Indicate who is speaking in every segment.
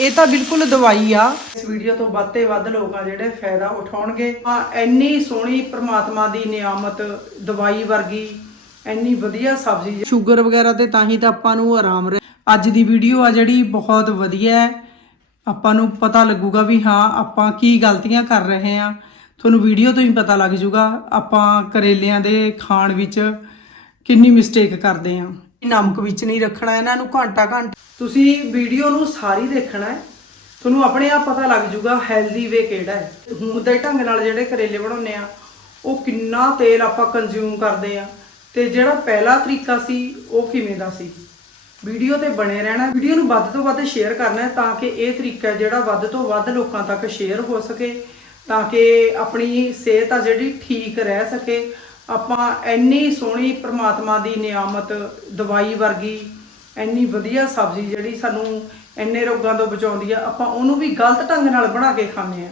Speaker 1: ਇਹ ਤਾਂ ਬਿਲਕੁਲ ਦਵਾਈ ਆ। ਇਸ ਵੀਡੀਓ ਤੋਂ ਵੱਧ ਤੇ ਵੱਧ ਲੋਕ ਆ ਜਿਹੜੇ ਫਾਇਦਾ ਉਠਾਉਣਗੇ। ਆ ਇੰਨੀ ਸੋਹਣੀ ਪ੍ਰਮਾਤਮਾ ਦੀ ਨਿਆਮਤ ਦਵਾਈ ਵਰਗੀ, ਇੰਨੀ ਵਧੀਆ ਸਬਜ਼ੀ ਸ਼ੂਗਰ ਵਗੈਰਾ ਤੇ ਤਾਂ ਹੀ ਤਾਂ ਆਪਾਂ ਨੂੰ ਆਰਾਮ ਰਹੇ ਅੱਜ ਦੀ ਵੀਡੀਓ ਆ ਜਿਹੜੀ ਬਹੁਤ ਵਧੀਆ ਹੈ। ਆਪਾਂ ਨੂੰ ਪਤਾ ਲੱਗੂਗਾ ਵੀ ਹਾਂ, ਆਪਾਂ ਕੀ ਗਲਤੀਆਂ ਕਰ ਰਹੇ ਹਾਂ। ਤੁਹਾਨੂੰ ਵੀਡੀਓ ਤੋਂ ਹੀ ਪਤਾ ਲੱਗ ਜਾਊਗਾ, ਆਪਾਂ ਕਰੇਲਿਆਂ ਦੇ ਖਾਣ ਵਿੱਚ ਕਿੰਨੀ ਮਿਸਟੇਕ ਕਰਦੇ ਹਾਂ। ਨਮਕ ਵਿੱਚ ਨਹੀਂ ਰੱਖਣਾ, ਇਹਨਾਂ ਨੂੰ ਘੰਟਾ ਘੰਟਾ ਤੁਸੀਂ ਵੀਡੀਓ ਨੂੰ ਸਾਰੀ ਦੇਖਣਾ ਹੈ। ਤੁਹਾਨੂੰ ਆਪਣੇ ਆਪ ਪਤਾ ਲੱਗ ਜਾਊਗਾ ਹੈਲਦੀ ਵੇ ਕਿਹੜਾ ਹੈ। ਹੁਣ ਦੇ ਢੰਗ ਨਾਲ ਜਿਹੜੇ ਕਰੇਲੇ ਬਣਾਉਂਦੇ ਆ ਉਹ ਕਿੰਨਾ ਤੇਲ ਆਪਾਂ ਕੰਜ਼ਿਊਮ ਕਰਦੇ ਆ ਤੇ ਜਿਹੜਾ ਪਹਿਲਾ ਤਰੀਕਾ ਸੀ, ਉਹ ਕਿਵੇਂ ਦਾ ਸੀ? ਵੀਡੀਓ ਤੇ ਬਣੇ ਰਹਿਣਾ, ਵੀਡੀਓ ਨੂੰ ਵੱਧ ਤੋਂ ਵੱਧ ਸ਼ੇਅਰ ਕਰਨਾ ਤਾਂ ਕਿ ਇਹ ਤਰੀਕਾ ਜਿਹੜਾ ਵੱਧ ਤੋਂ ਵੱਧ ਲੋਕਾਂ ਤੱਕ ਸ਼ੇਅਰ ਹੋ ਸਕੇ, ਤਾਂ ਕਿ ਆਪਣੀ ਸਿਹਤ ਆ ਜਿਹੜੀ ਠੀਕ ਰਹਿ ਸਕੇ ਆਪਾਂ ਇੰਨੀ ਸੋਹਣੀ ਪ੍ਰਮਾਤਮਾ ਦੀ ਨਿਆਮਤ, ਦਵਾਈ ਵਰਗੀ, ਇੰਨੀ ਵਧੀਆ ਸਬਜ਼ੀ ਜਿਹੜੀ ਸਾਨੂੰ ਇੰਨੇ ਰੋਗਾਂ ਤੋਂ ਬਚਾਉਂਦੀ ਆ, ਆਪਾਂ ਉਹਨੂੰ ਵੀ ਗਲਤ ਢੰਗ ਨਾਲ ਬਣਾ ਕੇ ਖਾਂਦੇ ਆ।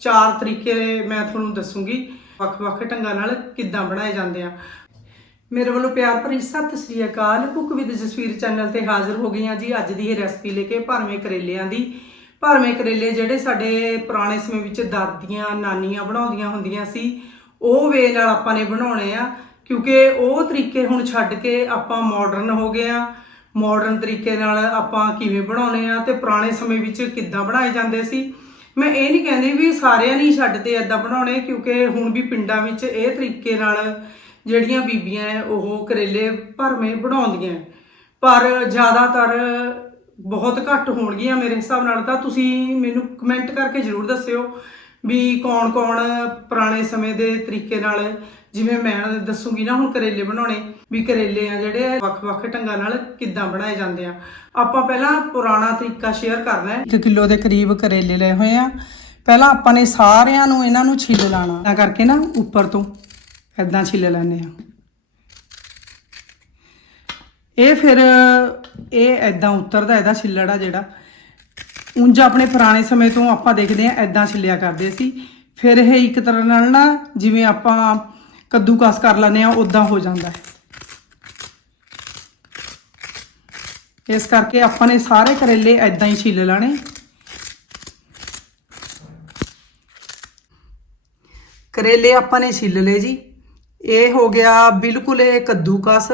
Speaker 1: ਚਾਰ ਤਰੀਕੇ ਮੈਂ ਤੁਹਾਨੂੰ ਦੱਸੂਗੀ, ਵੱਖ-ਵੱਖ ਢੰਗਾਂ ਨਾਲ ਕਿੱਦਾਂ ਬਣਾਏ ਜਾਂਦੇ ਆ। ਮੇਰੇ ਵੱਲੋਂ ਪਿਆਰ ਭਰੀ ਸਤਿ ਸ੍ਰੀ ਅਕਾਲ। ਕੁੱਕ ਵਿਦ ਜਸਵੀਰ ਚੈਨਲ ਤੇ ਹਾਜ਼ਰ ਹੋ ਗਈਆਂ ਜੀ ਅੱਜ ਦੀ ਇਹ ਰੈਸਪੀ ਲੈ ਕੇ ਭਰਵੇਂ ਕਰੇਲਿਆਂ ਦੀ। ਭਰਵੇਂ ਕਰੇਲੇ ਜਿਹੜੇ ਸਾਡੇ ਪੁਰਾਣੇ ਸਮੇਂ ਵਿੱਚ ਦਾਦੀਆਂ, ਨਾਨੀਆਂ ਬਣਾਉਂਦੀਆਂ ਹੁੰਦੀਆਂ ਸੀ ਉਹ ਵੇ ਨਾਲ ਆਪਾਂ ਨੇ ਬਣਾਉਣੇ ਆ, ਕਿਉਂਕਿ ਉਹ ਤਰੀਕੇ ਹੁਣ ਛੱਡ ਕੇ ਆਪਾਂ ਮਾਡਰਨ ਹੋ ਗਏ ਆ। ਮਾਡਰਨ ਤਰੀਕੇ ਨਾਲ ਆਪਾਂ ਕਿਵੇਂ ਬਣਾਉਣੇ ਆ ਤੇ ਪੁਰਾਣੇ ਸਮੇਂ ਵਿੱਚ ਕਿੱਦਾਂ ਬਣਾਏ ਜਾਂਦੇ ਸੀ। ਮੈਂ ਇਹ ਨਹੀਂ ਕਹਿੰਦੀ ਵੀ ਸਾਰਿਆਂ ਨਹੀਂ ਛੱਡਦੇ ਐਦਾਂ ਬਣਾਉਣੇ, ਕਿਉਂਕਿ ਹੁਣ ਵੀ ਪਿੰਡਾਂ ਵਿੱਚ ਇਹ ਤਰੀਕੇ ਨਾਲ ਜਿਹੜੀਆਂ ਬੀਬੀਆਂ ਹੈ ਉਹ ਕਰੇਲੇ ਭਰਵੇਂ ਬਣਾਉਂਦੀਆਂ ਪਰ ਜ਼ਿਆਦਾਤਰ ਬਹੁਤ ਘੱਟ ਹੋਣਗੀਆਂ ਮੇਰੇ ਹਿਸਾਬ ਨਾਲ ਤਾਂ ਤੁਸੀਂ ਮੈਨੂੰ ਕਮੈਂਟ ਕਰਕੇ ਜਰੂਰ ਦੱਸਿਓ ਵੀ ਕੌਣ-ਕੌਣ ਪੁਰਾਣੇ ਸਮੇਂ ਦੇ ਤਰੀਕੇ ਨਾਲ, ਜਿਵੇਂ ਮੈਂ ਦੱਸੂਗੀ ਨਾ ਹੁਣ ਕਰੇਲੇ ਬਣਾਉਣੇ, ਵੀ ਕਰੇਲੇ ਆ ਜਿਹੜੇ ਵੱਖ-ਵੱਖ ਢੰਗਾਂ ਨਾਲ ਕਿੱਦਾਂ ਬਣਾਏ ਜਾਂਦੇ ਆ। ਆਪਾਂ ਪਹਿਲਾਂ ਪੁਰਾਣਾ ਤਰੀਕਾ ਸ਼ੇਅਰ ਕਰਨਾ ਹੈ। 1 ਕਿਲੋ ਦੇ ਕਰੀਬ ਕਰੇਲੇ ਲਏ ਹੋਏ ਆ। ਪਹਿਲਾਂ ਆਪਾਂ ਨੇ ਸਾਰਿਆਂ ਨੂੰ ਇਹਨਾਂ ਨੂੰ ਛਿੱਲ ਲਾਣਾ। ਤਾਂ ਕਰਕੇ ਨਾ ਉੱਪਰ ਤੋਂ ਐਦਾਂ ਛਿੱਲ ਲੈਣੇ ਆ। ਇਹ ਫਿਰ ਇਹ ਐਦਾਂ ਉਤਰਦਾ, ਇਹਦਾ ਛਿੱਲੜਾ ਜਿਹੜਾ ਉਂਝ ਆਪਣੇ ਪੁਰਾਣੇ ਸਮੇਂ ਤੋਂ ਆਪਾਂ ਦੇਖਦੇ ਆ ਐਦਾਂ ਛਿੱਲਿਆ ਕਰਦੇ ਸੀ। ਫਿਰ ਇਹ ਇੱਕ ਤਰ੍ਹਾਂ ਨਾਲ ਨਾ ਜਿਵੇਂ ਆਪਾਂ ਕੱਦੂਕਸ ਕਰ ਲੈਂਦੇ ਆ ਉਦਾਂ ਹੋ ਜਾਂਦਾ ਹੈ। ਇਸ ਕਰਕੇ ਆਪਾਂ ਨੇ ਸਾਰੇ ਕਰੇਲੇ ਐਦਾਂ ਹੀ ਛਿੱਲ ਲੈਣੇ। ਕਰੇਲੇ ਆਪਾਂ ਨੇ ਛਿੱਲ ਲਏ ਜੀ। ਇਹ ਹੋ ਗਿਆ ਬਿਲਕੁਲ ਇਹ ਕੱਦੂਕਸ,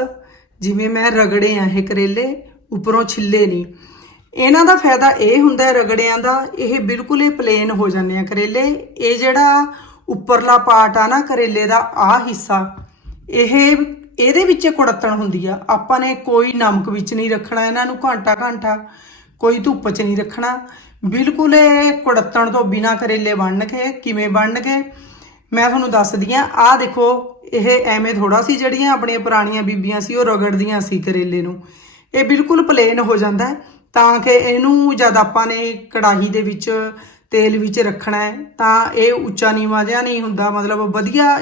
Speaker 1: ਜਿਵੇਂ ਮੈਂ ਰਗੜੇ ਆ ਇਹ ਕਰੇਲੇ, ਉੱਪਰੋਂ ਛਿੱਲੇ ਨਹੀਂ। ਇਹਨਾਂ ਦਾ ਫਾਇਦਾ ਇਹ ਹੁੰਦਾ ਹੈ ਰਗੜਿਆਂ ਦਾ, ਇਹ ਬਿਲਕੁਲ ਹੀ ਪਲੇਨ ਹੋ ਜਾਂਦੇ ਆ ਕਰੇਲੇ। ਇਹ ਜਿਹੜਾ ਉੱਪਰਲਾ ਪਾਰਟ ਆ ਨਾ ਕਰੇਲੇ ਦਾ ਆ ਹਿੱਸਾ, ਇਹ ਇਹਦੇ ਵਿੱਚ ਕੁੜੱਤਣ ਹੁੰਦੀ ਆ। ਆਪਾਂ ਨੇ ਕੋਈ ਨਮਕ ਵਿੱਚ ਨਹੀਂ ਰੱਖਣਾ ਇਹਨਾਂ ਨੂੰ, ਘੰਟਾ ਘੰਟਾ, ਕੋਈ ਧੁੱਪ 'ਚ ਨਹੀਂ ਰੱਖਣਾ। ਬਿਲਕੁਲ ਇਹ ਕੁੜੱਤਣ ਤੋਂ ਬਿਨਾ ਕਰੇਲੇ ਬਣਨਗੇ ਕਿਵੇਂ ਬਣਨਗੇ ਮੈਂ ਤੁਹਾਨੂੰ ਦੱਸਦੀ ਆ, ਆਹ ਦੇਖੋ, ਇਹ ਐਵੇਂ ਥੋੜਾ ਸੀ ਜਿਹੜੀਆਂ ਆਪਣੀਆਂ ਪੁਰਾਣੀਆਂ ਬੀਬੀਆਂ ਸੀ, ਉਹ ਰਗੜਦੀਆਂ ਸੀ ਕਰੇਲੇ ਨੂੰ। ਇਹ ਬਿਲਕੁਲ ਪਲੇਨ ਹੋ ਜਾਂਦਾ ਹੈ। ਤਾਂ ਕਿ ਇਹਨੂੰ ਜਦ ਆਪਾਂ ਨੇ ਕੜਾਹੀ ਦੇ ਵਿੱਚ ਤੇਲ ਵਿੱਚ ਰੱਖਣਾ ਹੈ, ਤਾਂ ਇਹ ਉੱਚਾ ਨੀਵਾਂ ਜਿਹਾ ਨਹੀਂ ਹੁੰਦਾ। ਮਤਲਬ ਵਧੀਆ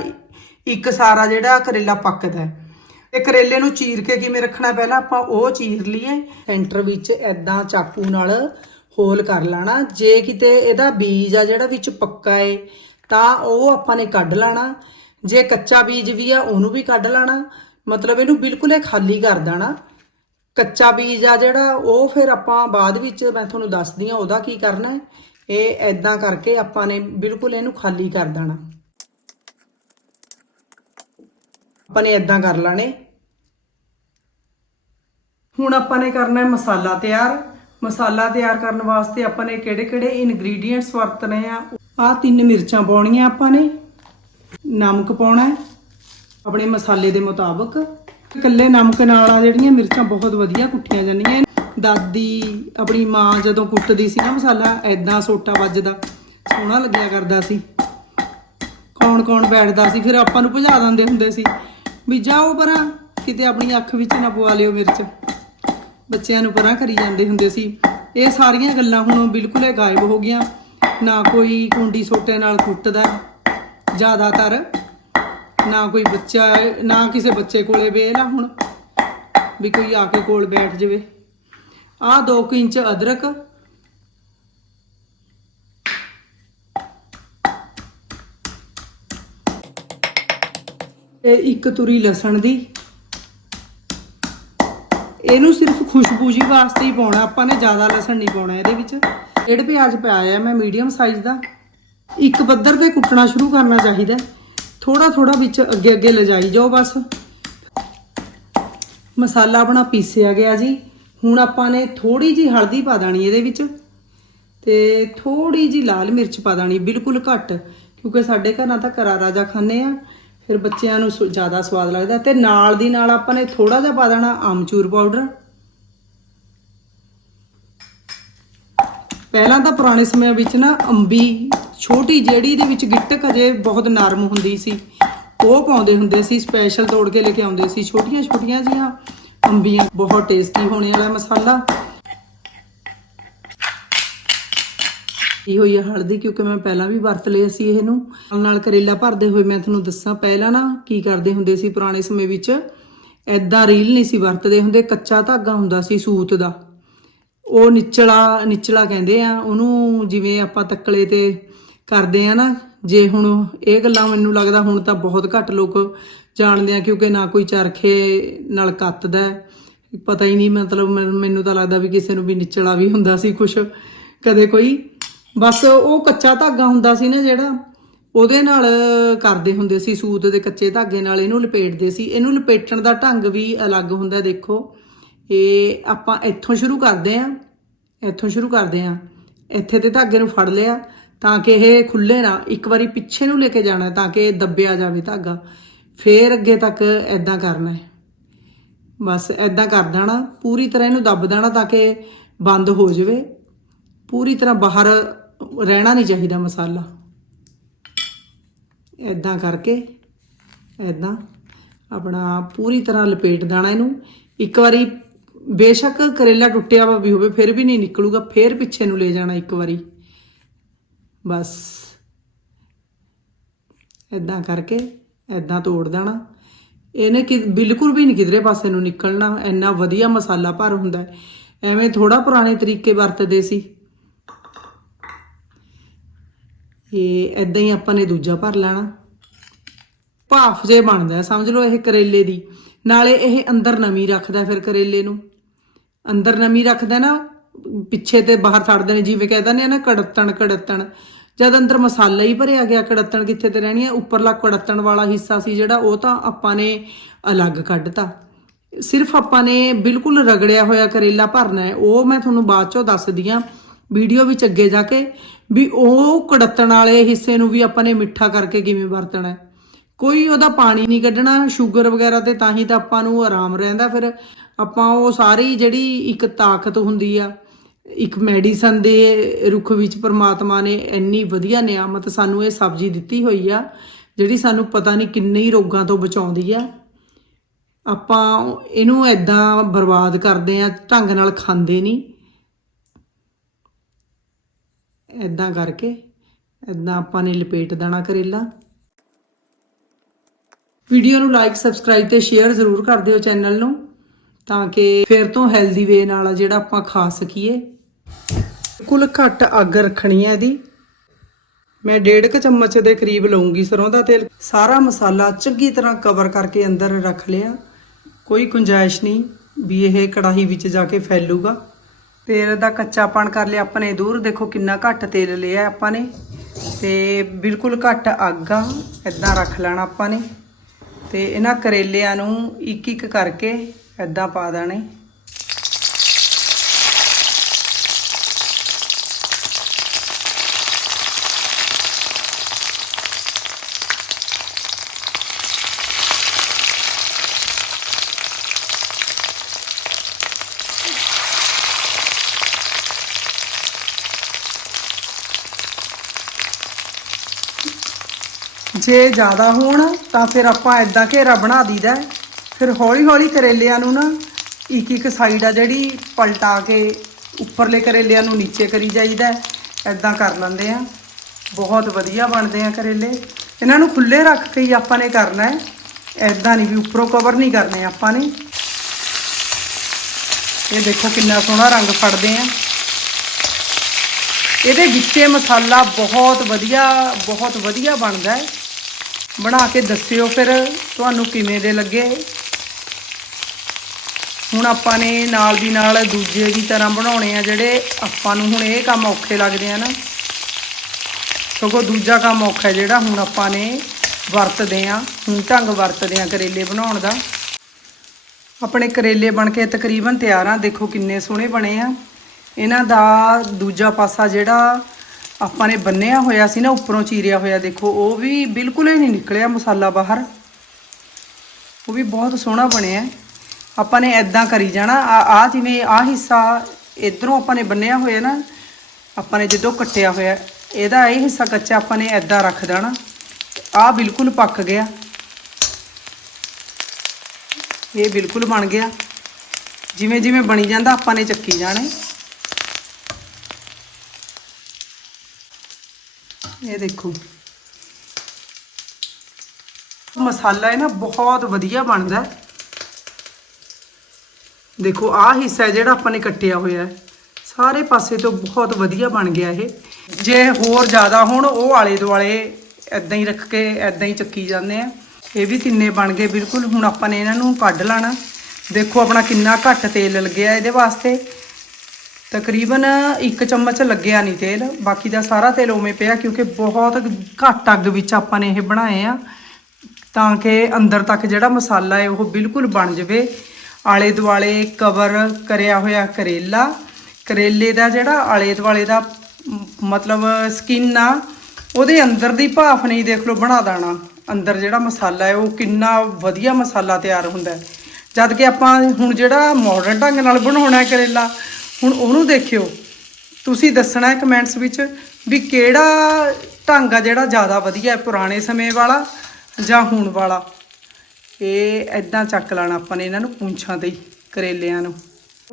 Speaker 1: ਇੱਕ ਸਾਰਾ ਜਿਹੜਾ ਕਰੇਲਾ ਪੱਕਦਾ ਹੈ। ਤੇ ਕਰੇਲੇ ਨੂੰ ਚੀਰ ਕੇ ਕਿਵੇਂ ਰੱਖਣਾ ਪਹਿਲਾਂ ਆਪਾਂ ਉਹ ਚੀਰ ਲਈਏ। ਸੈਂਟਰ ਵਿੱਚ ਐਦਾਂ ਚਾਕੂ ਨਾਲ ਹੋਲ ਕਰ ਲੈਣਾ। ਜੇ ਕਿਤੇ ਇਹਦਾ ਬੀਜ ਆ ਜਿਹੜਾ ਵਿੱਚ ਪੱਕਾ ਏ, ਤਾਂ ਉਹ ਆਪਾਂ ਨੇ ਕੱਢ ਲੈਣਾ। ਜੇ ਕੱਚਾ ਬੀਜ ਵੀ ਆ, ਉਹਨੂੰ ਵੀ ਕੱਢ ਲੈਣਾ। ਮਤਲਬ ਇਹਨੂੰ ਬਿਲਕੁਲ ਇਹ ਖਾਲੀ ਕਰ ਦੇਣਾ। ਕੱਚਾ ਬੀਜ ਆ ਜਿਹੜਾ, ਉਹ ਫਿਰ ਆਪਾਂ ਬਾਅਦ ਵਿੱਚ ਮੈਂ ਤੁਹਾਨੂੰ ਦੱਸਦੀ ਆ ਉਹਦਾ ਕੀ ਕਰਨਾ ਹੈ। ਇਹ ਐਦਾਂ ਕਰਕੇ ਆਪਾਂ ਨੇ ਬਿਲਕੁਲ ਇਹਨੂੰ ਖਾਲੀ ਕਰ ਦੇਣਾ। ਆਪਾਂ ਨੇ ਐਦਾਂ ਕਰ ਲੈਣੇ। ਹੁਣ ਆਪਾਂ ਨੇ ਕਰਨਾ ਹੈ ਮਸਾਲਾ ਤਿਆਰ। ਮਸਾਲਾ ਤਿਆਰ ਕਰਨ ਵਾਸਤੇ ਆਪਾਂ ਨੇ ਕਿਹੜੇ-ਕਿਹੜੇ ਇਨਗਰੀਡੀਅੰਟਸ ਵਰਤਣੇ ਆ? ਆਹ ਤਿੰਨ ਮਿਰਚਾਂ ਪਾਉਣੀਆਂ ਆਪਾਂ ਨੇ। ਨਮਕ ਪਾਉਣਾ ਹੈ। ਆਪਣੇ ਮਸਾਲੇ ਦੇ ਮੁਤਾਬਕ। ਇਕੱਲੇ ਨਮਕ ਨਾਲ ਆ ਜਿਹੜੀਆਂ ਮਿਰਚਾਂ ਬਹੁਤ ਵਧੀਆ ਕੁੱਟੀਆਂ ਜਾਂਦੀਆਂ ਦਾਦੀ, ਆਪਣੀ ਮਾਂ ਜਦੋਂ ਕੁੱਟਦੀ ਸੀ ਨਾ ਮਸਾਲਾ ਐਦਾਂ ਸੋਟਾ ਵੱਜਦਾ। ਸੋਹਣਾ ਲੱਗਿਆ ਕਰਦਾ ਸੀ। ਕੌਣ ਕੌਣ ਬੈਠਦਾ ਸੀ, ਫਿਰ ਆਪਾਂ ਨੂੰ ਭਜਾ ਦਿੰਦੇ ਹੁੰਦੇ ਸੀ। ਵੀ ਜਾਓ ਪਰਾਂ, ਕਿਤੇ ਆਪਣੀ ਅੱਖ ਵਿੱਚ ਨਾ ਪਵਾ ਲਿਓ ਮਿਰਚ। ਬੱਚਿਆਂ ਨੂੰ ਪਰਾਂ ਕਰੀ ਜਾਂਦੇ ਹੁੰਦੇ ਸੀ। ਇਹ ਸਾਰੀਆਂ ਗੱਲਾਂ ਹੁਣ ਬਿਲਕੁਲ ਹੀ ਗਾਇਬ ਹੋ ਗਈਆਂ। ਨਾ ਕੋਈ ਕੁੰਡੀ ਸੋਟੇ ਨਾਲ ਕੁੱਟਦਾ। ਜ਼ਿਆਦਾਤਰ ਨਾ ਕੋਈ ਬੱਚਾ, ਨਾ ਕਿਸੇ ਬੱਚੇ ਕੋਲੇ ਵੇਲਾ ਹੁਣ ਵੀ ਕੋਈ ਆ ਕੇ ਕੋਲ ਬੈਠ ਜਾਵੇ। ਆਹ 2 ਇੰਚ ਅਦਰਕ। ਤੇ ਇੱਕ ਤੁਰੀ ਲਸਣ ਦੀ। ਇਹਨੂੰ ਸਿਰਫ ਖੁਸ਼ਬੂ ਜੀ ਵਾਸਤੇ ਹੀ ਪਾਉਣਾ, ਆਪਾਂ ਨੇ ਜ਼ਿਆਦਾ ਲਸਣ ਨਹੀਂ ਪਾਉਣਾ ਇਹਦੇ ਵਿੱਚ। ਡੇਢ ਪਿਆਜ਼ ਪਿਆ ਆ ਮੈਂ ਮੀਡੀਅਮ ਸਾਈਜ਼ ਦਾ। ਇੱਕ ਪੱਧਰ ਤੇ ਕੁੱਟਣਾ ਸ਼ੁਰੂ ਕਰਨਾ ਚਾਹੀਦਾ। ਥੋੜਾ ਥੋੜਾ ਵਿੱਚ ਅੱਗੇ ਅੱਗੇ ਲਿਜਾਈ ਜਾਓ ਬਸ। ਮਸਾਲਾ ਆਪਣਾ ਪੀਸਿਆ ਗਿਆ ਜੀ। ਹੁਣ ਆਪਾਂ ਨੇ ਥੋੜੀ ਜੀ ਹਲਦੀ ਪਾ ਦੇਣੀ ਇਹਦੇ ਵਿੱਚ ਤੇ ਥੋੜੀ ਜੀ ਲਾਲ ਮਿਰਚ ਪਾ ਦੇਣੀ, ਬਿਲਕੁਲ ਘੱਟ, ਕਿਉਂਕਿ ਸਾਡੇ ਘਰਾਂ ਤਾਂ ਕਰਾ ਰਾਜਾ ਖਾਂਦੇ ਆ। ਫਿਰ ਬੱਚਿਆਂ ਨੂੰ ਸੁ- ਜ਼ਿਆਦਾ ਸਵਾਦ ਲੱਗਦਾ ਤੇ ਨਾਲ ਦੀ ਨਾਲ ਆਪਾਂ ਨੇ ਥੋੜਾ ਜਿਹਾ ਪਾ ਦੇਣਾ ਆਮਚੂਰ ਪਾਊਡਰ। ਪਹਿਲਾਂ ਤਾਂ ਪੁਰਾਣੇ ਸਮਿਆਂ ਵਿੱਚ ਨਾ ਅੰਬੀ ਛੋਟੀ ਜਿਹੜੀ ਦੇ ਵਿੱਚ ਗਿੱਟਕ ਅਜੇ ਬਹੁਤ ਨਰਮ ਹੁੰਦੀ ਸੀ, ਉਹ ਪਾਉਂਦੇ ਹੁੰਦੇ ਸੀ ਸਪੈਸ਼ਲ ਤੋੜ ਕੇ ਲੈ ਕੇ ਆਉਂਦੇ ਸੀ ਛੋਟੀਆਂ ਛੋਟੀਆਂ ਜੀਆਂ ਅੰਬੀਆਂ, ਬਹੁਤ ਟੇਸਟੀ ਹੋਣੇ ਵਾਲਾ ਮਸਾਲਾ। ਇਹ ਹੋਈ ਹੈ ਹਲਦੀ, ਕਿਉਂਕਿ ਮੈਂ ਪਹਿਲਾਂ ਵੀ ਵਰਤ ਲਿਆ ਸੀ ਇਹਨੂੰ। ਨਾਲ ਨਾਲ ਕਰੇਲਾ ਭਰਦੇ ਹੋਏ ਮੈਂ ਤੁਹਾਨੂੰ ਦੱਸਾਂ, ਪਹਿਲਾਂ ਨਾ ਕੀ ਕਰਦੇ ਹੁੰਦੇ ਸੀ ਪੁਰਾਣੇ ਸਮੇਂ ਵਿੱਚ ਐਦਾਂ ਰੀਲ ਨਹੀਂ ਸੀ ਵਰਤਦੇ ਹੁੰਦੇ, ਕੱਚਾ ਧਾਗਾ ਹੁੰਦਾ ਸੀ ਸੂਤ ਦਾ। ਉਹ ਨਿਚਲਾ ਨਿਚਲਾ ਕਹਿੰਦੇ ਆ, ਉਹਨੂੰ ਜਿਵੇਂ ਆਪਾਂ ਤੱਕਲੇ ਤੇ ਕਰਦੇ ਆ ਨਾ, ਜੇ ਹੁਣ ਇਹ ਗੱਲਾਂ ਮੈਨੂੰ ਲੱਗਦਾ ਹੁਣ ਤਾਂ ਬਹੁਤ ਘੱਟ ਲੋਕ ਜਾਣਦੇ ਆ, ਕਿਉਂਕਿ ਨਾ ਕੋਈ ਚਰਖੇ ਨਾਲ ਕੱਤਦਾ ਪਤਾ ਹੀ ਨਹੀਂ, ਮਤਲਬ ਮੈਨ- ਮੈਨੂੰ ਤਾਂ ਲੱਗਦਾ ਵੀ ਕਿਸੇ ਨੂੰ ਵੀ ਨਿਚਲਾ ਵੀ ਹੁੰਦਾ ਸੀ ਕੁਛ, ਕਦੇ ਕੋਈ। ਬਸ ਉਹ ਕੱਚਾ ਧਾਗਾ ਹੁੰਦਾ ਸੀ ਨਾ ਜਿਹੜਾ, ਉਹਦੇ ਨਾਲ ਕਰਦੇ ਹੁੰਦੇ ਸੀ, ਸੂਤ ਦੇ ਕੱਚੇ ਧਾਗੇ ਨਾਲ ਇਹਨੂੰ ਲਪੇਟਦੇ ਸੀ। ਇਹਨੂੰ ਲਪੇਟਣ ਦਾ ਢੰਗ ਵੀ ਅਲੱਗ ਹੁੰਦਾ, ਦੇਖੋ। ਇਹ ਆਪਾਂ ਇੱਥੋਂ ਸ਼ੁਰੂ ਕਰਦੇ ਆਂ, ਇੱਥੋਂ ਸ਼ੁਰੂ ਕਰਦੇ ਆਂ। ਇੱਥੇ ਤੇ ਧਾਗੇ ਨੂੰ ਫੜ ਲਿਆ ਤਾਂ ਕਿ ਇਹ ਖੁੱਲੇ ਨਾ, ਇੱਕ ਵਾਰੀ ਪਿੱਛੇ ਨੂੰ ਲੈ ਕੇ ਜਾਣਾ ਤਾਂ ਕਿ ਇਹ ਦੱਬਿਆ ਜਾਵੇ ਧਾਗਾ। ਫੇਰ ਅੱਗੇ ਤੱਕ ਐਦਾਂ ਕਰਨਾ ਹੈ। ਬਸ ਐਦਾਂ ਕਰ ਦੇਣਾ, ਪੂਰੀ ਤਰ੍ਹਾਂ ਇਹਨੂੰ ਦੱਬ ਦੇਣਾ ਤਾਂ ਕਿ ਬੰਦ ਹੋ ਜਾਵੇ। ਪੂਰੀ ਤਰ੍ਹਾਂ ਬਾਹਰ ਰਹਿਣਾ ਨਹੀਂ ਚਾਹੀਦਾ ਮਸਾਲਾ। ਐਦਾਂ ਕਰਕੇ ਐਦਾਂ ਆਪਣਾ ਪੂਰੀ ਤਰ੍ਹਾਂ ਲਪੇਟ ਦੇਣਾ ਇਹਨੂੰ। ਇੱਕ ਵਾਰੀ ਬੇਸ਼ੱਕ ਕਰੇਲਾ ਟੁੱਟਿਆ ਵਾ ਵੀ ਹੋਵੇ, ਫਿਰ ਵੀ ਨਹੀਂ ਨਿਕਲੂਗਾ, ਫਿਰ ਪਿੱਛੇ ਨੂੰ ਲੈ ਜਾਣਾ ਇੱਕ ਵਾਰੀ। ਬਸ। ਐਦਾਂ ਕਰਕੇ ਐਦਾਂ ਤੋੜ ਦੇਣਾ। ਇਹਨੇ ਕਿ, ਬਿਲਕੁਲ ਵੀ ਨਹੀਂ ਕਿਧਰੇ ਪਾਸੇ ਨੂੰ ਨਿਕਲਣਾ। ਇੰਨਾ ਵਧੀਆ ਮਸਾਲਾ ਭਰ ਹੁੰਦਾ ਐਵੇਂ ਥੋੜਾ ਪੁਰਾਣੇ ਤਰੀਕੇ ਵਰਤਦੇ ਸੀ। ਇਹ ਐਦਾਂ ਹੀ ਆਪਾਂ ਨੇ ਦੂਜਾ ਭਰ ਲੈਣਾ। ਭਾਫ ਜੇ ਬਣਦਾ ਸਮਝ ਲਓ ਇਹ ਕਰੇਲੇ ਦੀ। ਨਾਲੇ ਇਹ ਅੰਦਰ ਨਮੀ ਰੱਖਦਾ ਫਿਰ ਕਰੇਲੇ ਨੂੰ। ਅੰਦਰ ਨਮੀ ਰੱਖਦਾ ਨਾ ਪਿੱਛੇ ਤੇ ਬਾਹਰ ਛੱਡਦੇ ਨੇ, ਜਿਵੇਂ ਕਹਿ ਦਿੰਦੇ ਆ ਨਾ ਕੜਤਣ ਕੜਤਣ। ਜਦ ਅੰਦਰ ਮਸਾਲਾ ਹੀ ਭਰਿਆ ਗਿਆ, ਕੜਤਣ ਕਿੱਥੇ ਤੇ ਰਹਿਣੀ ਹੈ ਉੱਪਰਲਾ ਕੜਤਣ ਵਾਲਾ ਹਿੱਸਾ ਸੀ ਜਿਹੜਾ, ਉਹ ਤਾਂ ਆਪਾਂ ਨੇ ਅਲੱਗ ਕੱਢਤਾ। ਸਿਰਫ ਆਪਾਂ ਨੇ ਬਿਲਕੁਲ ਰਗੜਿਆ ਹੋਇਆ ਕਰੇਲਾ ਭਰਨਾ ਹੈ। ਉਹ ਮੈਂ ਤੁਹਾਨੂੰ ਬਾਅਦ ਚੋਂ ਦੱਸਦੀ ਆ ਵੀਡੀਓ ਵਿੱਚ ਅੱਗੇ ਜਾ ਕੇ, ਵੀ ਉਹ ਕੜਤਣ ਵਾਲੇ ਹਿੱਸੇ ਨੂੰ ਵੀ ਆਪਾਂ ਨੇ ਮਿੱਠਾ ਕਰਕੇ ਕਿਵੇਂ ਵਰਤਣਾ ਹੈ। ਕੋਈ ਉਹਦਾ ਪਾਣੀ ਨਹੀਂ ਕੱਢਣਾ, ਸ਼ੂਗਰ ਵਗੈਰਾ ਤੇ ਤਾਂ ਹੀ ਤਾਂ ਆਪਾਂ ਨੂੰ ਆਰਾਮ ਰਹਿੰਦਾ। ਫਿਰ ਆਪਾਂ ਉਹ ਸਾਰੀ ਜਿਹੜੀ ਇੱਕ ਤਾਕਤ ਹੁੰਦੀ ਆ ਇੱਕ ਮੈਡੀਸਨ ਦੇ ਰੁੱਖ ਵਿੱਚ ਪਰਮਾਤਮਾ ਨੇ ਇੰਨੀ ਵਧੀਆ ਨਿਆਮਤ ਸਾਨੂੰ ਇਹ ਸਬਜ਼ੀ ਦਿੱਤੀ ਹੋਈ ਆ, ਜਿਹੜੀ ਸਾਨੂੰ ਪਤਾ ਨਹੀਂ ਕਿੰਨੇ ਹੀ ਰੋਗਾਂ ਤੋਂ ਬਚਾਉਂਦੀ ਆ। ਆਪਾਂ ਇਹਨੂੰ ਐਦਾਂ ਬਰਬਾਦ ਕਰਦੇ ਆ, ਢੰਗ ਨਾਲ ਖਾਂਦੇ ਨਹੀਂ। ਐਦਾਂ ਕਰਕੇ ਐਦਾਂ ਆਪਾਂ ਨੇ ਲਪੇਟ ਦੇਣਾ ਕਰੇਲਾ। ਵੀਡੀਓ ਨੂੰ ਲਾਈਕ ਸਬਸਕ੍ਰਾਈਬ ਤੇ ਸ਼ੇਅਰ ਜ਼ਰੂਰ ਕਰ ਦਿਓ ਚੈਨਲ ਨੂੰ। ਤਾਂ ਕਿ ਫਿਰ ਤੋਂ ਹੈਲਦੀ ਵੇ ਨਾਲ ਆ ਜਿਹੜਾ ਆਪਾਂ ਖਾ ਸਕੀਏ। ਬਿਲਕੁਲ ਘੱਟ ਅੱਗ ਰੱਖਣੀ ਹੈ ਇਹਦੀ। ਮੈਂ ਡੇਢ ਕ ਚਮਚ ਦੇ ਕਰੀਬ ਲਵਾਂਗੀ ਸਰੋਂ ਦਾ ਤੇਲ। ਸਾਰਾ ਮਸਾਲਾ ਚੰਗੀ ਤਰ੍ਹਾਂ ਕਵਰ ਕਰਕੇ ਅੰਦਰ ਰੱਖ ਲਿਆ। ਕੋਈ ਗੁੰਜਾਇਸ਼ ਨਹੀਂ ਵੀ ਇਹ ਕੜਾਹੀ ਵਿੱਚ ਜਾ ਕੇ ਫੈਲੂਗਾ। ਤੇਲ ਦਾ ਕੱਚਾਪਣ ਕਰ ਲਿਆ ਆਪਾਂ ਨੇ ਦੂਰ। ਦੇਖੋ ਕਿੰਨਾ ਘੱਟ ਤੇਲ ਲਿਆ ਆਪਾਂ ਨੇ। ਤੇ ਬਿਲਕੁਲ ਘੱਟ ਅੱਗ ਆ ਇਦਾਂ ਰੱਖ ਲੈਣਾ ਆਪਾਂ ਨੇ। ਤੇ ਇਹਨਾਂ ਕਰੇਲਿਆਂ ਨੂੰ ਇੱਕ ਇੱਕ ਕਰਕੇ ਇਦਾਂ ਪਾ ਦੇਣੇ। ਜੇ ਜ਼ਿਆਦਾ ਹੋਣ ਤਾਂ ਫਿਰ ਆਪਾਂ ਇਦਾਂ ਘੇਰਾ ਬਣਾ ਦਈਦਾ। ਫਿਰ ਹੌਲੀ ਹੌਲੀ ਕਰੇਲਿਆਂ ਨੂੰ ਨਾ ਇੱਕ ਇੱਕ ਸਾਈਡ ਆ ਜਿਹੜੀ ਪਲਟਾ ਕੇ ਉੱਪਰਲੇ ਕਰੇਲਿਆਂ ਨੂੰ ਨੀਚੇ ਕਰੀ ਜਾਈਦਾ ਇਦਾਂ ਕਰ ਲੈਂਦੇ ਆ। ਬਹੁਤ ਵਧੀਆ ਬਣਦੇ ਆ ਕਰੇਲੇ। ਇਹਨਾਂ ਨੂੰ ਖੁੱਲੇ ਰੱਖ ਕੇ ਹੀ ਆਪਾਂ ਨੇ ਕਰਨਾ ਹੈ। ਇਦਾਂ ਨਹੀਂ ਵੀ ਉੱਪਰੋਂ ਕਵਰ ਨਹੀਂ ਕਰਨੇ ਆਪਾਂ ਨੇ। ਇਹ ਦੇਖੋ ਕਿੰਨਾ ਸੋਹਣਾ ਰੰਗ ਫੜਦੇ ਆ। ਇਹਦੇ ਵਿੱਚੇ ਮਸਾਲਾ ਬਹੁਤ ਵਧੀਆ ਬਹੁਤ ਵਧੀਆ ਬਣਦਾ ਹੈ। ਬਣਾ ਕੇ ਦੱਸਿਓ ਫਿਰ ਤੁਹਾਨੂੰ ਕਿਵੇਂ ਦੇ ਲੱਗੇ। ਹੁਣ ਆਪਾਂ ਨੇ ਨਾਲ ਦੀ ਨਾਲ ਦੂਜੇ ਦੀ ਤਰ੍ਹਾਂ ਬਣਾਉਣੇ ਆ ਜਿਹੜੇ ਆਪਾਂ ਨੂੰ ਹੁਣ ਇਹ ਕੰਮ ਔਖੇ ਲੱਗਦੇ ਆ ਨਾ। ਸਗੋਂ ਦੂਜਾ ਕੰਮ ਔਖਾ ਹੈ ਜਿਹੜਾ ਹੁਣ ਆਪਾਂ ਨੇ ਵਰਤਦੇ ਆ। ਹੁਣ ਢੰਗ ਵਰਤਦੇ ਆ ਕਰੇਲੇ ਬਣਾਉਣ ਦਾ। ਆਪਣੇ ਕਰੇਲੇ ਬਣ ਕੇ ਤਕਰੀਬਨ ਤਿਆਰ ਆ। ਦੇਖੋ ਕਿੰਨੇ ਸੋਹਣੇ ਬਣੇ ਆ। ਇਹਨਾਂ ਦਾ ਦੂਜਾ ਪਾਸਾ ਜਿਹੜਾ ਆਪਾਂ ਨੇ ਬੰਨਿਆ ਹੋਇਆ ਸੀ ਨਾ, ਉੱਪਰੋਂ ਚੀਰਿਆ ਹੋਇਆ, ਦੇਖੋ, ਉਹ ਵੀ ਬਿਲਕੁਲ ਹੀ ਨਹੀਂ ਨਿਕਲਿਆ ਮਸਾਲਾ ਬਾਹਰ। ਉਹ ਵੀ ਬਹੁਤ ਸੋਹਣਾ ਬਣਿਆ। ਆਪਾਂ ਨੇ ਐਦਾਂ ਕਰੀ ਜਾਣਾ, ਆ ਆਹ ਜਿਵੇਂ ਆ ਹਿੱਸਾ ਇਧਰੋਂ ਆਪਾਂ ਨੇ ਬੰਨਿਆ ਹੋਇਆ ਨਾ, ਆਪਾਂ ਨੇ ਜਦੋਂ ਕੱਟਿਆ ਹੋਇਆ, ਇਹਦਾ ਇਹ ਹਿੱਸਾ ਕੱਚਾ ਆਪਾਂ ਨੇ ਐਦਾਂ ਰੱਖ ਦੇਣਾ, ਆ ਬਿਲਕੁਲ ਪੱਕ ਗਿਆ। ਇਹ ਬਿਲਕੁਲ ਬਣ ਗਿਆ। ਜਿਵੇਂ ਜਿਵੇਂ ਬਣੀ ਜਾਂਦਾ, ਆਪਾਂ ਨੇ ਚੱਕੀ ਜਾਣੇ। ਇਹ ਦੇਖੋ। ਮਸਾਲਾ ਹੈ ਨਾ ਬਹੁਤ ਵਧੀਆ ਬਣਦਾ। ਹੈ। ਦੇਖੋ, ਆਹ ਹਿੱਸਾ ਹੈ ਜਿਹੜਾ ਆਪਾਂ ਨੇ ਕੱਟਿਆ ਹੋਇਆ ਹੈ। ਸਾਰੇ ਪਾਸੇ ਤੋਂ ਬਹੁਤ ਵਧੀਆ ਬਣ ਗਿਆ ਇਹ। ਜੇ ਹੋਰ ਜ਼ਿਆਦਾ ਹੋਣ, ਉਹ ਆਲੇ ਦੁਆਲੇ ਐਦਾਂ ਹੀ ਰੱਖ ਕੇ ਐਦਾਂ ਹੀ ਚੱਕੀ ਜਾਂਦੇ ਆ। ਇਹ ਵੀ ਤਿੰਨੇ ਬਣ ਗਏ ਬਿਲਕੁਲ। ਹੁਣ ਆਪਾਂ ਨੇ ਇਹਨਾਂ ਨੂੰ ਕੱਢ ਲਾਣਾ। ਦੇਖੋ, ਆਪਣਾ ਕਿੰਨਾ ਘੱਟ ਤੇਲ ਲੱਗਿਆ ਇਹਦੇ ਵਾਸਤੇ। ਤਕਰੀਬਨ 1 ਚਮਚ ਲੱਗਿਆ ਨਹੀਂ ਤੇਲ। ਬਾਕੀ ਦਾ ਸਾਰਾ ਤੇਲ ਉਵੇਂ ਪਿਆ, ਕਿਉਂਕਿ ਬਹੁਤ ਘੱਟ ਅੱਗ ਵਿੱਚ ਆਪਾਂ ਨੇ ਇਹ ਬਣਾਏ ਆ। ਤਾਂ ਕਿ ਅੰਦਰ ਤੱਕ ਜਿਹੜਾ ਮਸਾਲਾ ਹੈ, ਉਹ ਬਿਲਕੁਲ ਬਣ ਜਾਵੇ। ਆਲੇ ਦੁਆਲੇ ਕਵਰ ਕਰਿਆ ਹੋਇਆ ਕਰੇਲਾ। ਕਰੇਲੇ ਦਾ ਜਿਹੜਾ ਆਲੇ ਦੁਆਲੇ ਦਾ ਮਤਲਬ ਸਕਿਨ ਆ, ਉਹਦੇ ਅੰਦਰ ਦੀ ਭਾਫ ਨਹੀਂ ਦੇਖ ਲਓ, ਬਣਾ ਦੇਣਾ। ਅੰਦਰ ਜਿਹੜਾ ਮਸਾਲਾ ਹੈ, ਉਹ ਕਿੰਨਾ ਵਧੀਆ ਮਸਾਲਾ ਤਿਆਰ ਹੁੰਦਾ ਹੈ। ਜਦ ਕਿ ਆਪਾਂ ਹੁਣ ਜਿਹੜਾ ਮਾਡਰਨ ਢੰਗ ਨਾਲ ਬਣਾਉਣਾ ਹੈ ਕਰੇਲਾ, ਹੁਣ ਉਹਨੂੰ ਦੇਖਿਓ। ਤੁਸੀਂ ਦੱਸਣਾ ਹੈ ਕਮੈਂਟਸ ਵਿੱਚ ਵੀ ਕਿਹੜਾ ਢੰਗ ਆ ਜਿਹੜਾ ਜ਼ਿਆਦਾ ਵਧੀਆ ਹੈ ਪੁਰਾਣੇ ਸਮੇਂ ਵਾਲਾ ਜਾਂ ਹੁਣ ਵਾਲਾ। ਇਹ ਐਦਾਂ ਚੱਕ ਲੈਣਾ ਆਪਾਂ ਨੇ ਇਹਨਾਂ ਨੂੰ ਪੂੰਛਾਂ ਤੇ ਹੀ, ਕਰੇਲਿਆਂ ਨੂੰ।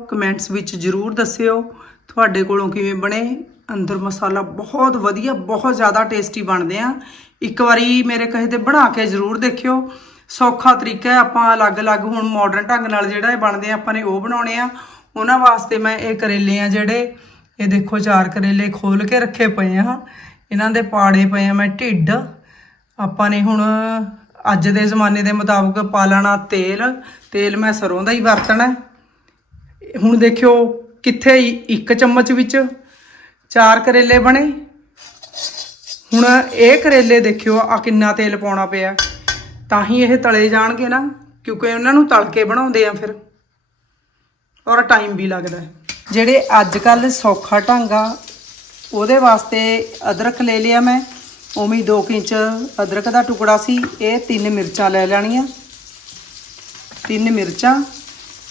Speaker 1: ਕਮੈਂਟਸ ਵਿੱਚ ਜਰੂਰ ਦੱਸਿਓ, ਤੁਹਾਡੇ ਕੋਲੋਂ ਕਿਵੇਂ ਬਣੇ। ਅੰਦਰ ਮਸਾਲਾ ਬਹੁਤ ਵਧੀਆ, ਬਹੁਤ ਜ਼ਿਆਦਾ ਟੇਸਟੀ ਬਣਦੇ ਆ। ਇੱਕ ਵਾਰੀ ਮੇਰੇ ਕਹੇ ਤੇ ਬਣਾ ਕੇ ਜਰੂਰ ਦੇਖਿਓ। ਸੌਖਾ ਤਰੀਕਾ ਹੈ, ਆਪਾਂ ਅਲੱਗ-ਅਲੱਗ ਹੁਣ ਮਾਡਰਨ ਢੰਗ ਨਾਲ ਜਿਹੜਾ ਇਹ ਬਣਦੇ ਆ, ਆਪਾਂ ਨੇ ਉਹ ਬਣਾਉਣੇ ਆ। ਉਹਨਾਂ ਵਾਸਤੇ ਮੈਂ ਇਹ ਕਰੇਲੇ ਆ ਜਿਹੜੇ, ਇਹ ਦੇਖੋ ਚਾਰ ਕਰੇਲੇ ਖੋਲ ਕੇ ਰੱਖੇ ਪਏ ਆ। ਇਹਨਾਂ ਦੇ ਪਾੜੇ ਪਏ ਆ ਮੈਂ ਢਿੱਡ। ਆਪਾਂ ਨੇ ਹੁਣ ਅੱਜ ਦੇ ਜ਼ਮਾਨੇ ਦੇ ਮੁਤਾਬਕ ਪਾ ਲੈਣਾ ਤੇਲ ਤੇਲ ਮੈਂ ਸਰੋਂ ਦਾ ਹੀ ਵਰਤਣਾ ਹੁਣ ਦੇਖਿਓ ਕਿੱਥੇ ਇੱਕ ਚਮਚ ਵਿੱਚ ਚਾਰ ਕਰੇਲੇ ਬਣੇ। ਹੁਣ ਇਹ ਕਰੇਲੇ ਦੇਖਿਓ ਆ ਕਿੰਨਾ ਤੇਲ ਪਾਉਣਾ ਪਿਆ। ਤਾਂ ਹੀ ਇਹ ਤਲੇ ਜਾਣਗੇ ਨਾ, ਕਿਉਂਕਿ ਉਹਨਾਂ ਨੂੰ ਤਲ ਬਣਾਉਂਦੇ ਆ ਫਿਰ। ਔਰ ਟਾਈਮ ਵੀ ਲੱਗਦਾ ਜਿਹੜੇ ਅੱਜ ਕੱਲ ਸੌਖਾ ਢੰਗ ਆ, ਉਹਦੇ ਵਾਸਤੇ ਅਦਰਕ ਲੈ ਲਿਆ ਮੈਂ। ਉਵੇਂ ਹੀ 2 ਇੰਚ ਅਦਰਕ ਦਾ ਟੁਕੜਾ ਸੀ, ਇਹ ਤਿੰਨ ਮਿਰਚਾਂ ਲੈ ਲੈਣੀਆਂ। ਤਿੰਨ ਮਿਰਚਾਂ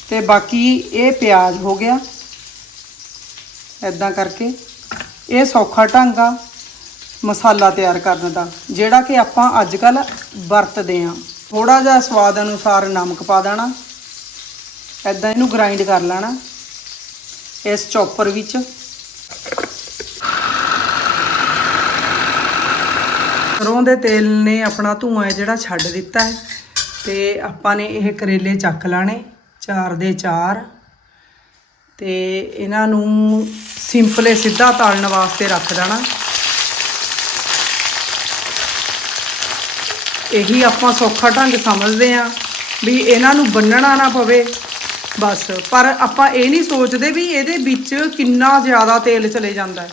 Speaker 1: ਤੇ ਬਾਕੀ ਇਹ ਪਿਆਜ਼ ਹੋ ਗਿਆ। ਐਦਾਂ ਕਰਕੇ ਇਹ ਸੌਖਾ ਢੰਗ ਆ ਮਸਾਲਾ ਤਿਆਰ ਕਰਨ ਦਾ, ਜਿਹੜਾ ਕਿ ਆਪਾਂ ਅੱਜ ਕੱਲ ਵਰਤਦੇ ਆ ਥੋੜਾ ਜਿਹਾ ਸਵਾਦ ਅਨੁਸਾਰ ਨਮਕ ਪਾ ਦੇਣਾ ਐਦਾਂ ਇਹਨੂੰ ਗ੍ਰਾਈਂਡ ਕਰ ਲੈਣਾ, ਇਸ ਚੌਪਰ ਵਿੱਚ। ਸਰੋਂ ਦੇ ਤੇਲ ਨੇ ਆਪਣਾ ਧੂਆਂ ਹੈ ਜਿਹੜਾ ਛੱਡ ਦਿੱਤਾ ਹੈ। ਤੇ ਆਪਾਂ ਨੇ ਇਹ ਕਰੇਲੇ ਚੱਕ ਲਾਣੇ, ਚਾਰ ਦੇ ਚਾਰ। ਤੇ ਇਹਨਾਂ ਨੂੰ ਸਿੰਪਲੇ ਸਿੱਧਾ ਤਾਲਣ ਵਾਸਤੇ ਰੱਖ ਦੇਣਾ। ਇਹੀ ਆਪਾਂ ਸੌਖਾ ਢੰਗ ਸਮਝਦੇ ਆ ਵੀ ਇਹਨਾਂ ਨੂੰ ਬੰਨਣਾ ਨਾ ਪਵੇ, ਬਸ। ਪਰ ਆਪਾਂ ਇਹ ਨਹੀਂ ਸੋਚਦੇ ਵੀ ਇਹਦੇ ਵਿੱਚ ਕਿੰਨਾ ਜ਼ਿਆਦਾ ਤੇਲ ਚਲੇ ਜਾਂਦਾ ਹੈ।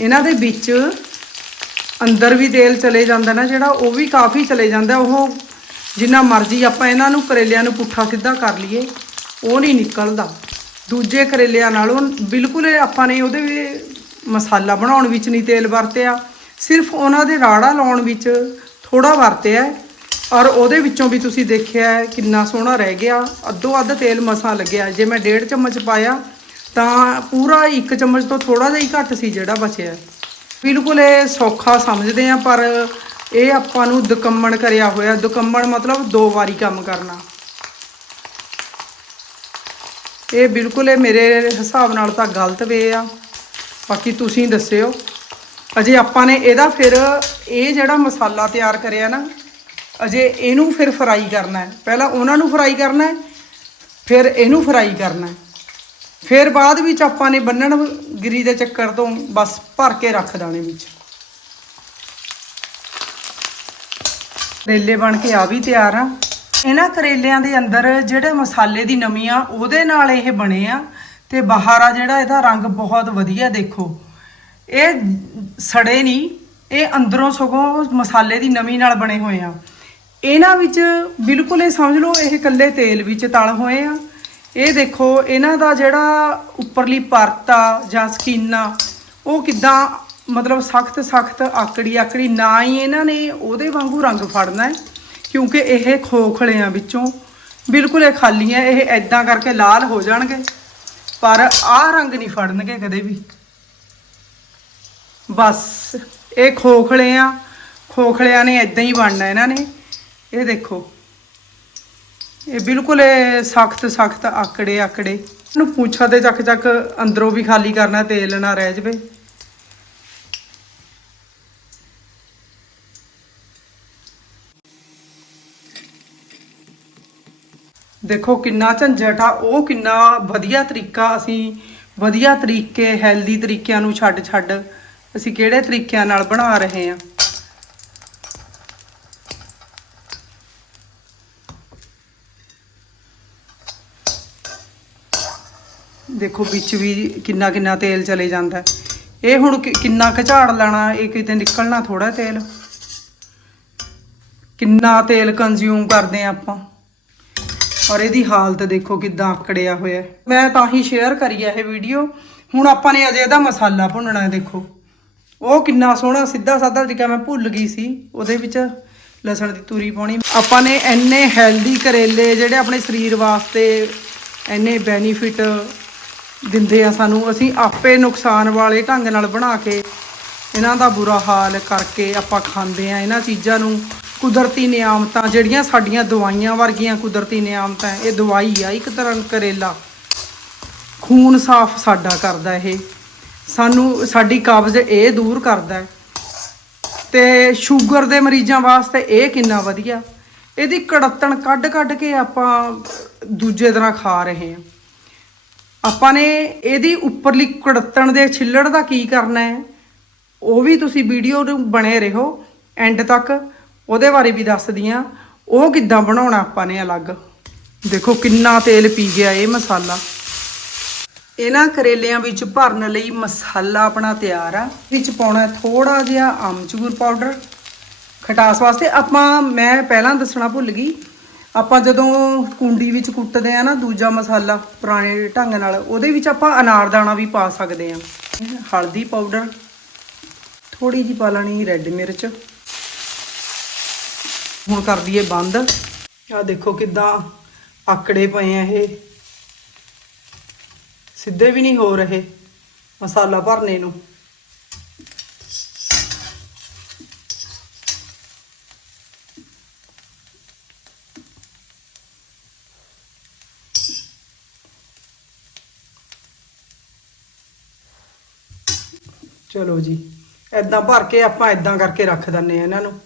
Speaker 1: ਇਹਨਾਂ ਦੇ ਵਿੱਚ ਅੰਦਰ ਵੀ ਤੇਲ ਚਲੇ ਜਾਂਦਾ ਨਾ ਜਿਹੜਾ, ਉਹ ਵੀ ਕਾਫੀ ਚਲੇ ਜਾਂਦਾ। ਉਹ ਜਿੰਨਾ ਮਰਜ਼ੀ ਆਪਾਂ ਇਹਨਾਂ ਨੂੰ ਕਰੇਲਿਆਂ ਨੂੰ ਪੁੱਠਾ ਸਿੱਧਾ ਕਰ ਲਈਏ, ਉਹ ਨਹੀਂ ਨਿਕਲਦਾ। ਦੂਜੇ ਕਰੇਲਿਆਂ ਨਾਲੋਂ ਬਿਲਕੁਲ ਆਪਾਂ ਨੇ ਉਹਦੇ ਮਸਾਲਾ ਬਣਾਉਣ ਵਿੱਚ ਨਹੀਂ ਤੇਲ ਵਰਤਿਆ। ਸਿਰਫ ਉਹਨਾਂ ਦੇ ਰਾੜਾ ਲਾਉਣ ਵਿੱਚ ਥੋੜਾ ਵਰਤਿਆ ਔਰ ਉਹਦੇ ਵਿੱਚੋਂ ਵੀ ਤੁਸੀਂ ਦੇਖਿਆ ਕਿੰਨਾ ਸੋਹਣਾ ਰਹਿ ਗਿਆ। ਅੱਧੋ ਅੱਧ ਤੇਲ ਮਸਾਂ ਲੱਗਿਆ। ਜੇ ਮੈਂ ਡੇਢ ਚਮਚ ਪਾਇਆ ਤਾਂ ਪੂਰਾ ਇੱਕ ਚਮਚ ਤੋਂ ਥੋੜਾ ਜਿਹਾ ਹੀ ਘੱਟ ਸੀ ਜਿਹੜਾ ਬਚਿਆ। ਬਿਲਕੁਲ ਇਹ ਸੌਖਾ ਸਮਝਦੇ ਆ ਪਰ ਇਹ ਆਪਾਂ ਨੂੰ ਦੁਕੰਮਣ ਕਰਿਆ ਹੋਇਆ। ਦੁਕੰਮਣ ਮਤਲਬ ਦੋ ਵਾਰੀ ਕੰਮ ਕਰਨਾ। ਇਹ ਬਿਲਕੁਲ ਇਹ ਮੇਰੇ ਹਿਸਾਬ ਨਾਲ ਤਾਂ ਗਲਤ ਵੇ ਆ। ਬਾਕੀ ਤੁਸੀਂ ਦੱਸਿਓ। ਅਜੇ ਆਪਾਂ ਨੇ ਇਹਦਾ ਫਿਰ ਇਹ ਜਿਹੜਾ ਮਸਾਲਾ ਤਿਆਰ ਕਰਿਆ ਨਾ, ਅਜੇ ਇਹਨੂੰ ਫਿਰ ਫਰਾਈ ਕਰਨਾ ਹੈ। ਪਹਿਲਾਂ ਉਹਨਾਂ ਨੂੰ ਫਰਾਈ ਕਰਨਾ ਹੈ, ਫਿਰ ਇਹਨੂੰ ਫਰਾਈ ਕਰਨਾ ਹੈ। ਫਿਰ ਬਾਅਦ ਵਿੱਚ ਆਪਾਂ ਨੇ ਬੰਨਣ ਗਿਰੀ ਦੇ ਚੱਕਰ ਤੋਂ ਬਸ ਭਰ ਕੇ ਰੱਖ ਦਾਣੇ ਵਿੱਚ। ਕਰੇਲੇ ਬਣ ਕੇ ਆ ਵੀ ਤਿਆਰ ਆ। ਇਹਨਾਂ ਕਰੇਲਿਆਂ ਦੇ ਅੰਦਰ ਜਿਹੜੇ ਮਸਾਲੇ ਦੀ ਨਮੀ ਆ, ਉਹਦੇ ਨਾਲ ਇਹ ਬਣੇ ਆ ਤੇ ਬਾਹਰ ਆ ਜਿਹੜਾ ਇਹਦਾ ਰੰਗ ਬਹੁਤ ਵਧੀਆ ਦੇਖੋ। ਇਹ ਸੜੇ ਨਹੀਂ, ਇਹ ਅੰਦਰੋਂ ਸਗੋਂ ਮਸਾਲੇ ਦੀ ਨਮੀ ਨਾਲ ਬਣੇ ਹੋਏ ਆ। ਇਹਨਾਂ ਵਿੱਚ ਬਿਲਕੁਲ ਇਹ ਸਮਝ ਲਓ, ਇਹ ਇਕੱਲੇ ਤੇਲ ਵਿੱਚ ਤਲ ਹੋਏ ਆ। ਇਹ ਦੇਖੋ, ਇਹਨਾਂ ਦਾ ਜਿਹੜਾ ਉੱਪਰਲੀ ਪਰਤ ਆ ਜਾਂ ਸਕਿਨ ਆ, ਉਹ ਕਿਦਾਂ ਮਤਲਬ ਸਖਤ ਸਖਤ ਆਕੜੀ ਆਕੜੀ, ਨਾ ਹੀ ਇਹਨਾਂ ਨੇ ਉਹਦੇ ਵਾਂਗੂ ਰੰਗ ਫੜਨਾ ਹੈ, ਕਿਉਂਕਿ ਇਹ ਖੋਖਲੇ ਆ ਵਿੱਚੋਂ ਬਿਲਕੁਲ ਇਹ ਖਾਲੀ ਹੈ, ਇਹ ਐਦਾਂ ਕਰਕੇ ਲਾਲ ਹੋ ਜਾਣਗੇ, ਪਰ ਆਹ ਰੰਗ ਨਹੀਂ ਫੜਨਗੇ ਕਦੇ ਵੀ। ਬਸ, ਇਹ ਖੋਖਲੇ ਆ, ਖੋਖਲਿਆਂ ਨੇ ਐਦਾਂ ਹੀ ਬਣਨਾ ਇਹਨਾਂ ਨੇ। ਇਹ ਦੇਖੋ ਇਹ ਬਿਲਕੁਲ ਸਖਤ ਸਖਤ ਆਕੜੇ ਆਕੜੇ। ਇਹਨੂੰ ਪੂਛਾ ਤੇ ਚੱਕ ਚੱਕ ਅੰਦਰੋਂ ਵੀ ਖਾਲੀ ਕਰਨਾ, ਤੇਲ ਨਾ ਰਹਿ ਜਵੇ। ਦੇਖੋ ਕਿੰਨਾ ਝੰਜਟ ਆ, ਉਹ ਕਿੰਨਾ ਵਧੀਆ ਤਰੀਕਾ ਅਸੀਂ, ਵਧੀਆ ਤਰੀਕੇ ਹੈਲਦੀ ਤਰੀਕਿਆਂ ਨੂੰ ਛੱਡ ਛੱਡ ਅਸੀਂ ਕਿਹੜੇ ਤਰੀਕਿਆਂ ਨਾਲ ਬਣਾ ਰਹੇ ਹਾਂ। ਦੇਖੋ ਵਿੱਚ ਵੀ ਕਿੰਨਾ ਕਿੰਨਾ ਤੇਲ ਚਲੇ ਜਾਂਦਾ। ਇਹ ਹੁਣ ਕਿੰਨਾ ਕੁ ਝਾੜ ਲੈਣਾ, ਇਹ ਕਿਤੇ ਨਿਕਲਣਾ ਥੋੜਾ ਤੇਲ। ਕਿੰਨਾ ਤੇਲ ਕੰਜ਼ਿਊਮ ਕਰਦੇ ਆ ਆਪਾਂ। ਔਰ ਇਹਦੀ ਹਾਲਤ ਦੇਖੋ ਕਿਦਾਂ ਆਕੜਿਆ ਹੋਇਆ। ਮੈਂ ਤਾਂ ਹੀ ਸ਼ੇਅਰ ਕਰੀ ਹੈ ਇਹ ਵੀਡੀਓ ਹੁਣ ਆਪਾਂ ਨੇ ਅਜੇ ਇਹਦਾ ਮਸਾਲਾ ਭੁੰਨਣਾ ਹੈ, ਦੇਖੋ। ਉਹ ਕਿੰਨਾ ਸੋਹਣਾ ਸਿੱਧਾ ਸਾਦਾ ਤਰੀਕਾ ਮੈਂ ਭੁੱਲ ਗਈ ਸੀ, ਉਹਦੇ ਵਿੱਚ ਲਸਣ ਦੀ ਤੂਰੀ ਪਾਉਣੀ। ਆਪਾਂ ਨੇ ਇੰਨੇ ਹੈਲਦੀ ਕਰੇਲੇ ਜਿਹੜੇ ਆਪਣੇ ਸਰੀਰ ਵਾਸਤੇ ਇੰਨੇ ਬੈਨੀਫਿਟ ਦਿੰਦੇ ਆ ਸਾਨੂੰ। ਅਸੀਂ ਆਪੇ ਨੁਕਸਾਨ ਵਾਲੇ ਢੰਗ ਨਾਲ ਬਣਾ ਕੇ ਇਹਨਾਂ ਦਾ ਬੁਰਾ ਹਾਲ ਕਰਕੇ ਆਪਾਂ ਖਾਂਦੇ ਆ। ਇਹਨਾਂ ਚੀਜ਼ਾਂ ਨੂੰ ਕੁਦਰਤੀ ਨਿਆਮਤਾਂ, ਜਿਹੜੀਆਂ ਸਾਡੀਆਂ ਦਵਾਈਆਂ ਵਰਗੀਆਂ ਕੁਦਰਤੀ ਨਿਆਮਤਾਂ, ਇਹ ਦਵਾਈ ਆ ਇੱਕ ਤਰ੍ਹਾਂ ਕਰੇਲਾ। ਖੂਨ ਸਾਫ਼ ਸਾਡਾ ਕਰਦਾ ਇਹ। ਸਾਨੂੰ, ਸਾਡੀ ਕਬਜ਼ ਇਹ ਦੂਰ ਕਰਦਾ ਹੈ। ਤੇ ਸ਼ੂਗਰ ਦੇ ਮਰੀਜ਼ਾਂ ਵਾਸਤੇ ਇਹ ਕਿੰਨਾ ਵਧੀਆ। ਇਹਦੀ ਕੜਤਣ ਕੱਢ ਕੱਢ ਕੇ ਆਪਾਂ ਦੂਜੇ ਤਰ੍ਹਾਂ ਖਾ ਰਹੇ ਹਾਂ। ਆਪਾਂ ਨੇ ਇਹਦੀ ਉੱਪਰਲੀ ਕੜਤਣ ਦੇ ਛਿੱਲੜ ਦਾ ਕੀ ਕਰਨਾ ਹੈ? ਉਹ ਵੀ ਤੁਸੀਂ ਵੀਡੀਓ ਨੂੰ ਬਣੇ ਰਹੋ ਐਂਡ ਤੱਕ। ਉਹਦੇ ਬਾਰੇ ਵੀ ਦੱਸਦੀ ਆ ਉਹ ਕਿੱਦਾਂ ਬਣਾਉਣਾ ਆਪਾਂ ਨੇ ਅਲੱਗ? ਦੇਖੋ ਕਿੰਨਾ ਤੇਲ ਪੀ ਗਿਆ ਇਹ ਮਸਾਲਾ। ਇਹਨਾਂ ਕਰੇਲਿਆਂ ਵਿੱਚ ਭਰਨ ਲਈ ਮਸਾਲਾ ਆਪਣਾ ਤਿਆਰ ਆ। ਵਿੱਚ ਪਾਉਣਾ ਥੋੜਾ ਜਿਹਾ ਆਮਚੂਰ ਪਾਊਡਰ। ਖਟਾਸ ਵਾਸਤੇ ਆਪਾਂ, ਮੈਂ ਪਹਿਲਾਂ ਦੱਸਣਾ ਭੁੱਲ ਗਈ। ਆਪਾਂ ਜਦੋਂ ਕੁੰਡੀ ਵਿੱਚ ਕੁੱਟਦੇ ਆ ਨਾ ਦੂਜਾ ਮਸਾਲਾ ਪੁਰਾਣੇ ਢੰਗ ਨਾਲ, ਉਹਦੇ ਵਿੱਚ ਆਪਾਂ ਅਨਾਰਦਾਣਾ ਵੀ ਪਾ ਸਕਦੇ ਆ। ਹਲਦੀ ਪਾਊਡਰ ਥੋੜੀ ਜਿਹੀ ਪਾ ਲੈਣੀ ਰੈੱਡ ਮਿਰਚ। ਹੁਣ ਕਰ ਦਈਏ ਬੰਦ। ਆ ਦੇਖੋ ਕਿਦਾਂ ਆਕੜੇ ਪਏ ਆ ਇਹ। ਸਿੱਧੇ ਵੀ ਨਹੀਂ ਹੋ ਰਹੇ ਮਸਾਲਾ ਭਰਨੇ ਨੂੰ। ਚਲੋ ਜੀ। ਐਦਾਂ ਭਰ ਕੇ ਆਪਾਂ ਐਦਾਂ ਕਰਕੇ ਰੱਖ ਦਿੰਨੇ ਆ ਇਹਨਾਂ ਨੂੰ।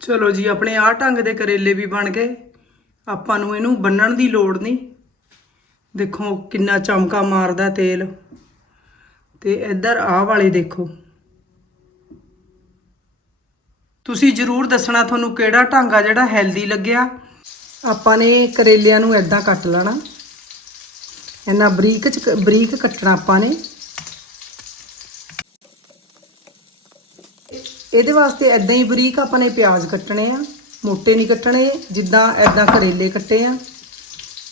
Speaker 1: ਚਲੋ ਜੀ, ਆਪਣੇ ਆਹ ਢੰਗ ਦੇ ਕਰੇਲੇ ਵੀ ਬਣ ਗਏ। ਆਪਾਂ ਨੂੰ ਇਹਨੂੰ ਬੰਨਣ ਦੀ ਲੋੜ ਨਹੀਂ। ਦੇਖੋ ਕਿੰਨਾ ਚਮਕਾ ਮਾਰਦਾ ਤੇਲ। ਤੇ ਇੱਧਰ ਆਹ ਵਾਲੇ ਦੇਖੋ। ਤੁਸੀਂ ਜਰੂਰ ਦੱਸਣਾ ਤੁਹਾਨੂੰ ਕਿਹੜਾ ਢੰਗ ਆ ਜਿਹੜਾ ਹੈਲਦੀ ਲੱਗਿਆ। ਆਪਾਂ ਨੇ ਕਰੇਲਿਆਂ ਨੂੰ ਐਦਾਂ ਕੱਟ ਲੈਣਾ। ਇੰਨਾ ਬਰੀਕ ਚ ਬਰੀਕ ਕੱਟਣਾ ਆਪਾਂ ਨੇ। ਇਹਦੇ ਵਾਸਤੇ ਐਦਾਂ ਹੀ ਬਰੀਕ ਆਪਾਂ ਨੇ ਪਿਆਜ਼ ਕੱਟਣੇ ਆ, ਮੋਟੇ ਨਹੀਂ ਕੱਟਣੇ, ਜਿੱਦਾਂ ਐਦਾਂ ਕਰੇਲੇ ਕੱਟੇ ਆ।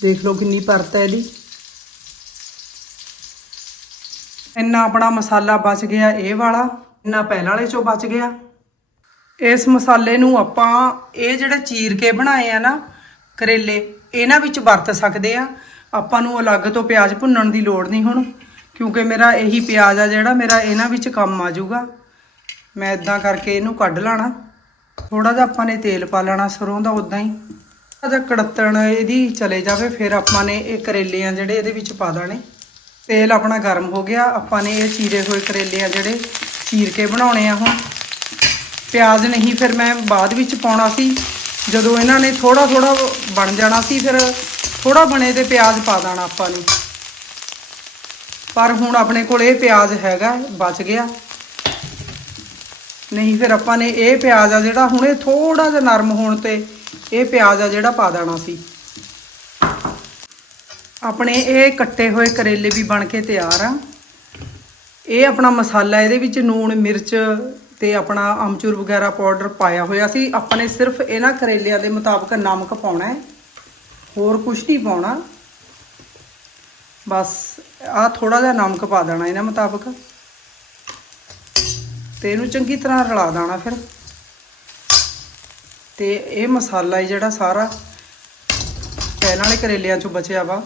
Speaker 1: ਦੇਖ ਲਓ ਕਿੰਨੀ ਪਰਤ ਹੈ ਇਹਦੀ। ਇੰਨਾ ਆਪਣਾ ਮਸਾਲਾ ਬਚ ਗਿਆ ਇਹ ਵਾਲਾ, ਇੰਨਾ ਪਹਿਲਾਂ ਵਾਲੇ ਚੋਂ ਬਚ ਗਿਆ। ਇਸ ਮਸਾਲੇ ਨੂੰ ਆਪਾਂ ਇਹ ਜਿਹੜੇ ਚੀਰ ਕੇ ਬਣਾਏ ਆ ਨਾ, ਕਰੇਲੇ, ਇਹਨਾਂ ਵਿੱਚ ਵਰਤ ਸਕਦੇ ਆ। ਆਪਾਂ ਨੂੰ ਅਲੱਗ ਤੋਂ ਪਿਆਜ਼ ਭੁੰਨਣ ਦੀ ਲੋੜ ਨਹੀਂ ਹੁਣ, ਕਿਉਂਕਿ ਮੇਰਾ ਇਹੀ ਪਿਆਜ਼ ਆ ਜਿਹੜਾ ਮੇਰਾ ਇਹਨਾਂ ਵਿੱਚ ਕੰਮ ਆ ਜਾਊਗਾ। ਮੈਂ ਇਦਾਂ ਕਰਕੇ ਇਹਨੂੰ ਕੱਢ ਲਾਣਾ। ਥੋੜਾ ਜਿਹਾ ਆਪਾਂ ਨੇ ਤੇਲ ਪਾ ਲੈਣਾ ਸਰੋਂ ਦਾ ਉਦਾਂ ਹੀ। ਥੋੜਾ ਜਿਹਾ ਕੜਤਣ ਇਹਦੀ ਚਲੇ ਜਾਵੇ, ਫਿਰ ਆਪਾਂ ਨੇ ਇਹ ਕਰੇਲੇ ਆ ਜਿਹੜੇ ਇਹਦੇ ਵਿੱਚ ਪਾ ਦੇਣੇ। ਤੇਲ ਆਪਣਾ ਗਰਮ ਹੋ ਗਿਆ, ਆਪਾਂ ਨੇ ਇਹ ਚੀਰੇ ਹੋਏ ਕਰੇਲੇ ਆ ਜਿਹੜੇ ਚੀਰ ਕੇ ਬਣਾਉਣੇ ਆ ਹੁਣ। ਪਿਆਜ਼ ਨਹੀਂ, ਫਿਰ ਮੈਂ ਬਾਅਦ ਵਿੱਚ ਪਾਉਣਾ ਸੀ। ਜਦੋਂ ਇਹਨਾਂ ਨੇ ਥੋੜਾ ਥੋੜਾ ਬਣ ਜਾਣਾ ਸੀ, ਫਿਰ ਥੋੜਾ ਬਣੇ ਤੇ ਪਿਆਜ਼ ਪਾ ਦੇਣਾ ਆਪਾਂ ਨੇ। ਪਰ ਹੁਣ ਆਪਣੇ ਕੋਲ ਇਹ ਪਿਆਜ਼ ਹੈਗਾ, ਬਚ ਗਿਆ। ਨਹੀਂ ਫਿਰ ਆਪਾਂ ਨੇ ਇਹ ਪਿਆਜ਼ ਆ ਜਿਹੜਾ ਹੁਣੇ ਥੋੜਾ ਜਿਹਾ ਨਰਮ ਹੋਣ ਤੇ ਇਹ ਪਿਆਜ਼ ਆ ਜਿਹੜਾ ਪਾ ਦੇਣਾ ਸੀ। ਆਪਣੇ ਇਹ ਕੱਟੇ ਹੋਏ ਕਰੇਲੇ ਵੀ ਬਣ ਕੇ ਤਿਆਰ ਆ। ਇਹ ਆਪਣਾ ਮਸਾਲਾ ਇਹਦੇ ਵਿੱਚ ਨੂਣ, ਮਿਰਚ ਤੇ ਆਪਣਾ ਅਮਚੂਰ ਵਗੈਰਾ ਪਾਊਡਰ ਪਾਇਆ ਹੋਇਆ ਸੀ। ਆਪਾਂ ਨੇ ਸਿਰਫ ਇਹਨਾਂ ਕਰੇਲਿਆਂ ਦੇ ਮੁਤਾਬਕ ਨਮਕ ਪਾਉਣਾ ਹੈ। ਹੋਰ ਕੁਝ ਨਹੀਂ ਪਾਉਣਾ। ਬਸ ਆ ਥੋੜਾ ਜਿਹਾ ਨਮਕ ਪਾ ਦੇਣਾ ਇਹਨਾਂ ਮੁਤਾਬਕ। ਤੇ ਇਹਨੂੰ ਚੰਗੀ ਤਰ੍ਹਾਂ ਰਲਾ ਦੇਣਾ ਫਿਰ। ਤੇ ਇਹ ਮਸਾਲਾ ਹੈ ਜਿਹੜਾ ਸਾਰਾ ਪਹਿਲਾਂ ਵਾਲੇ ਕਰੇਲਿਆਂ ਚੋਂ ਬਚਿਆ ਵਾ,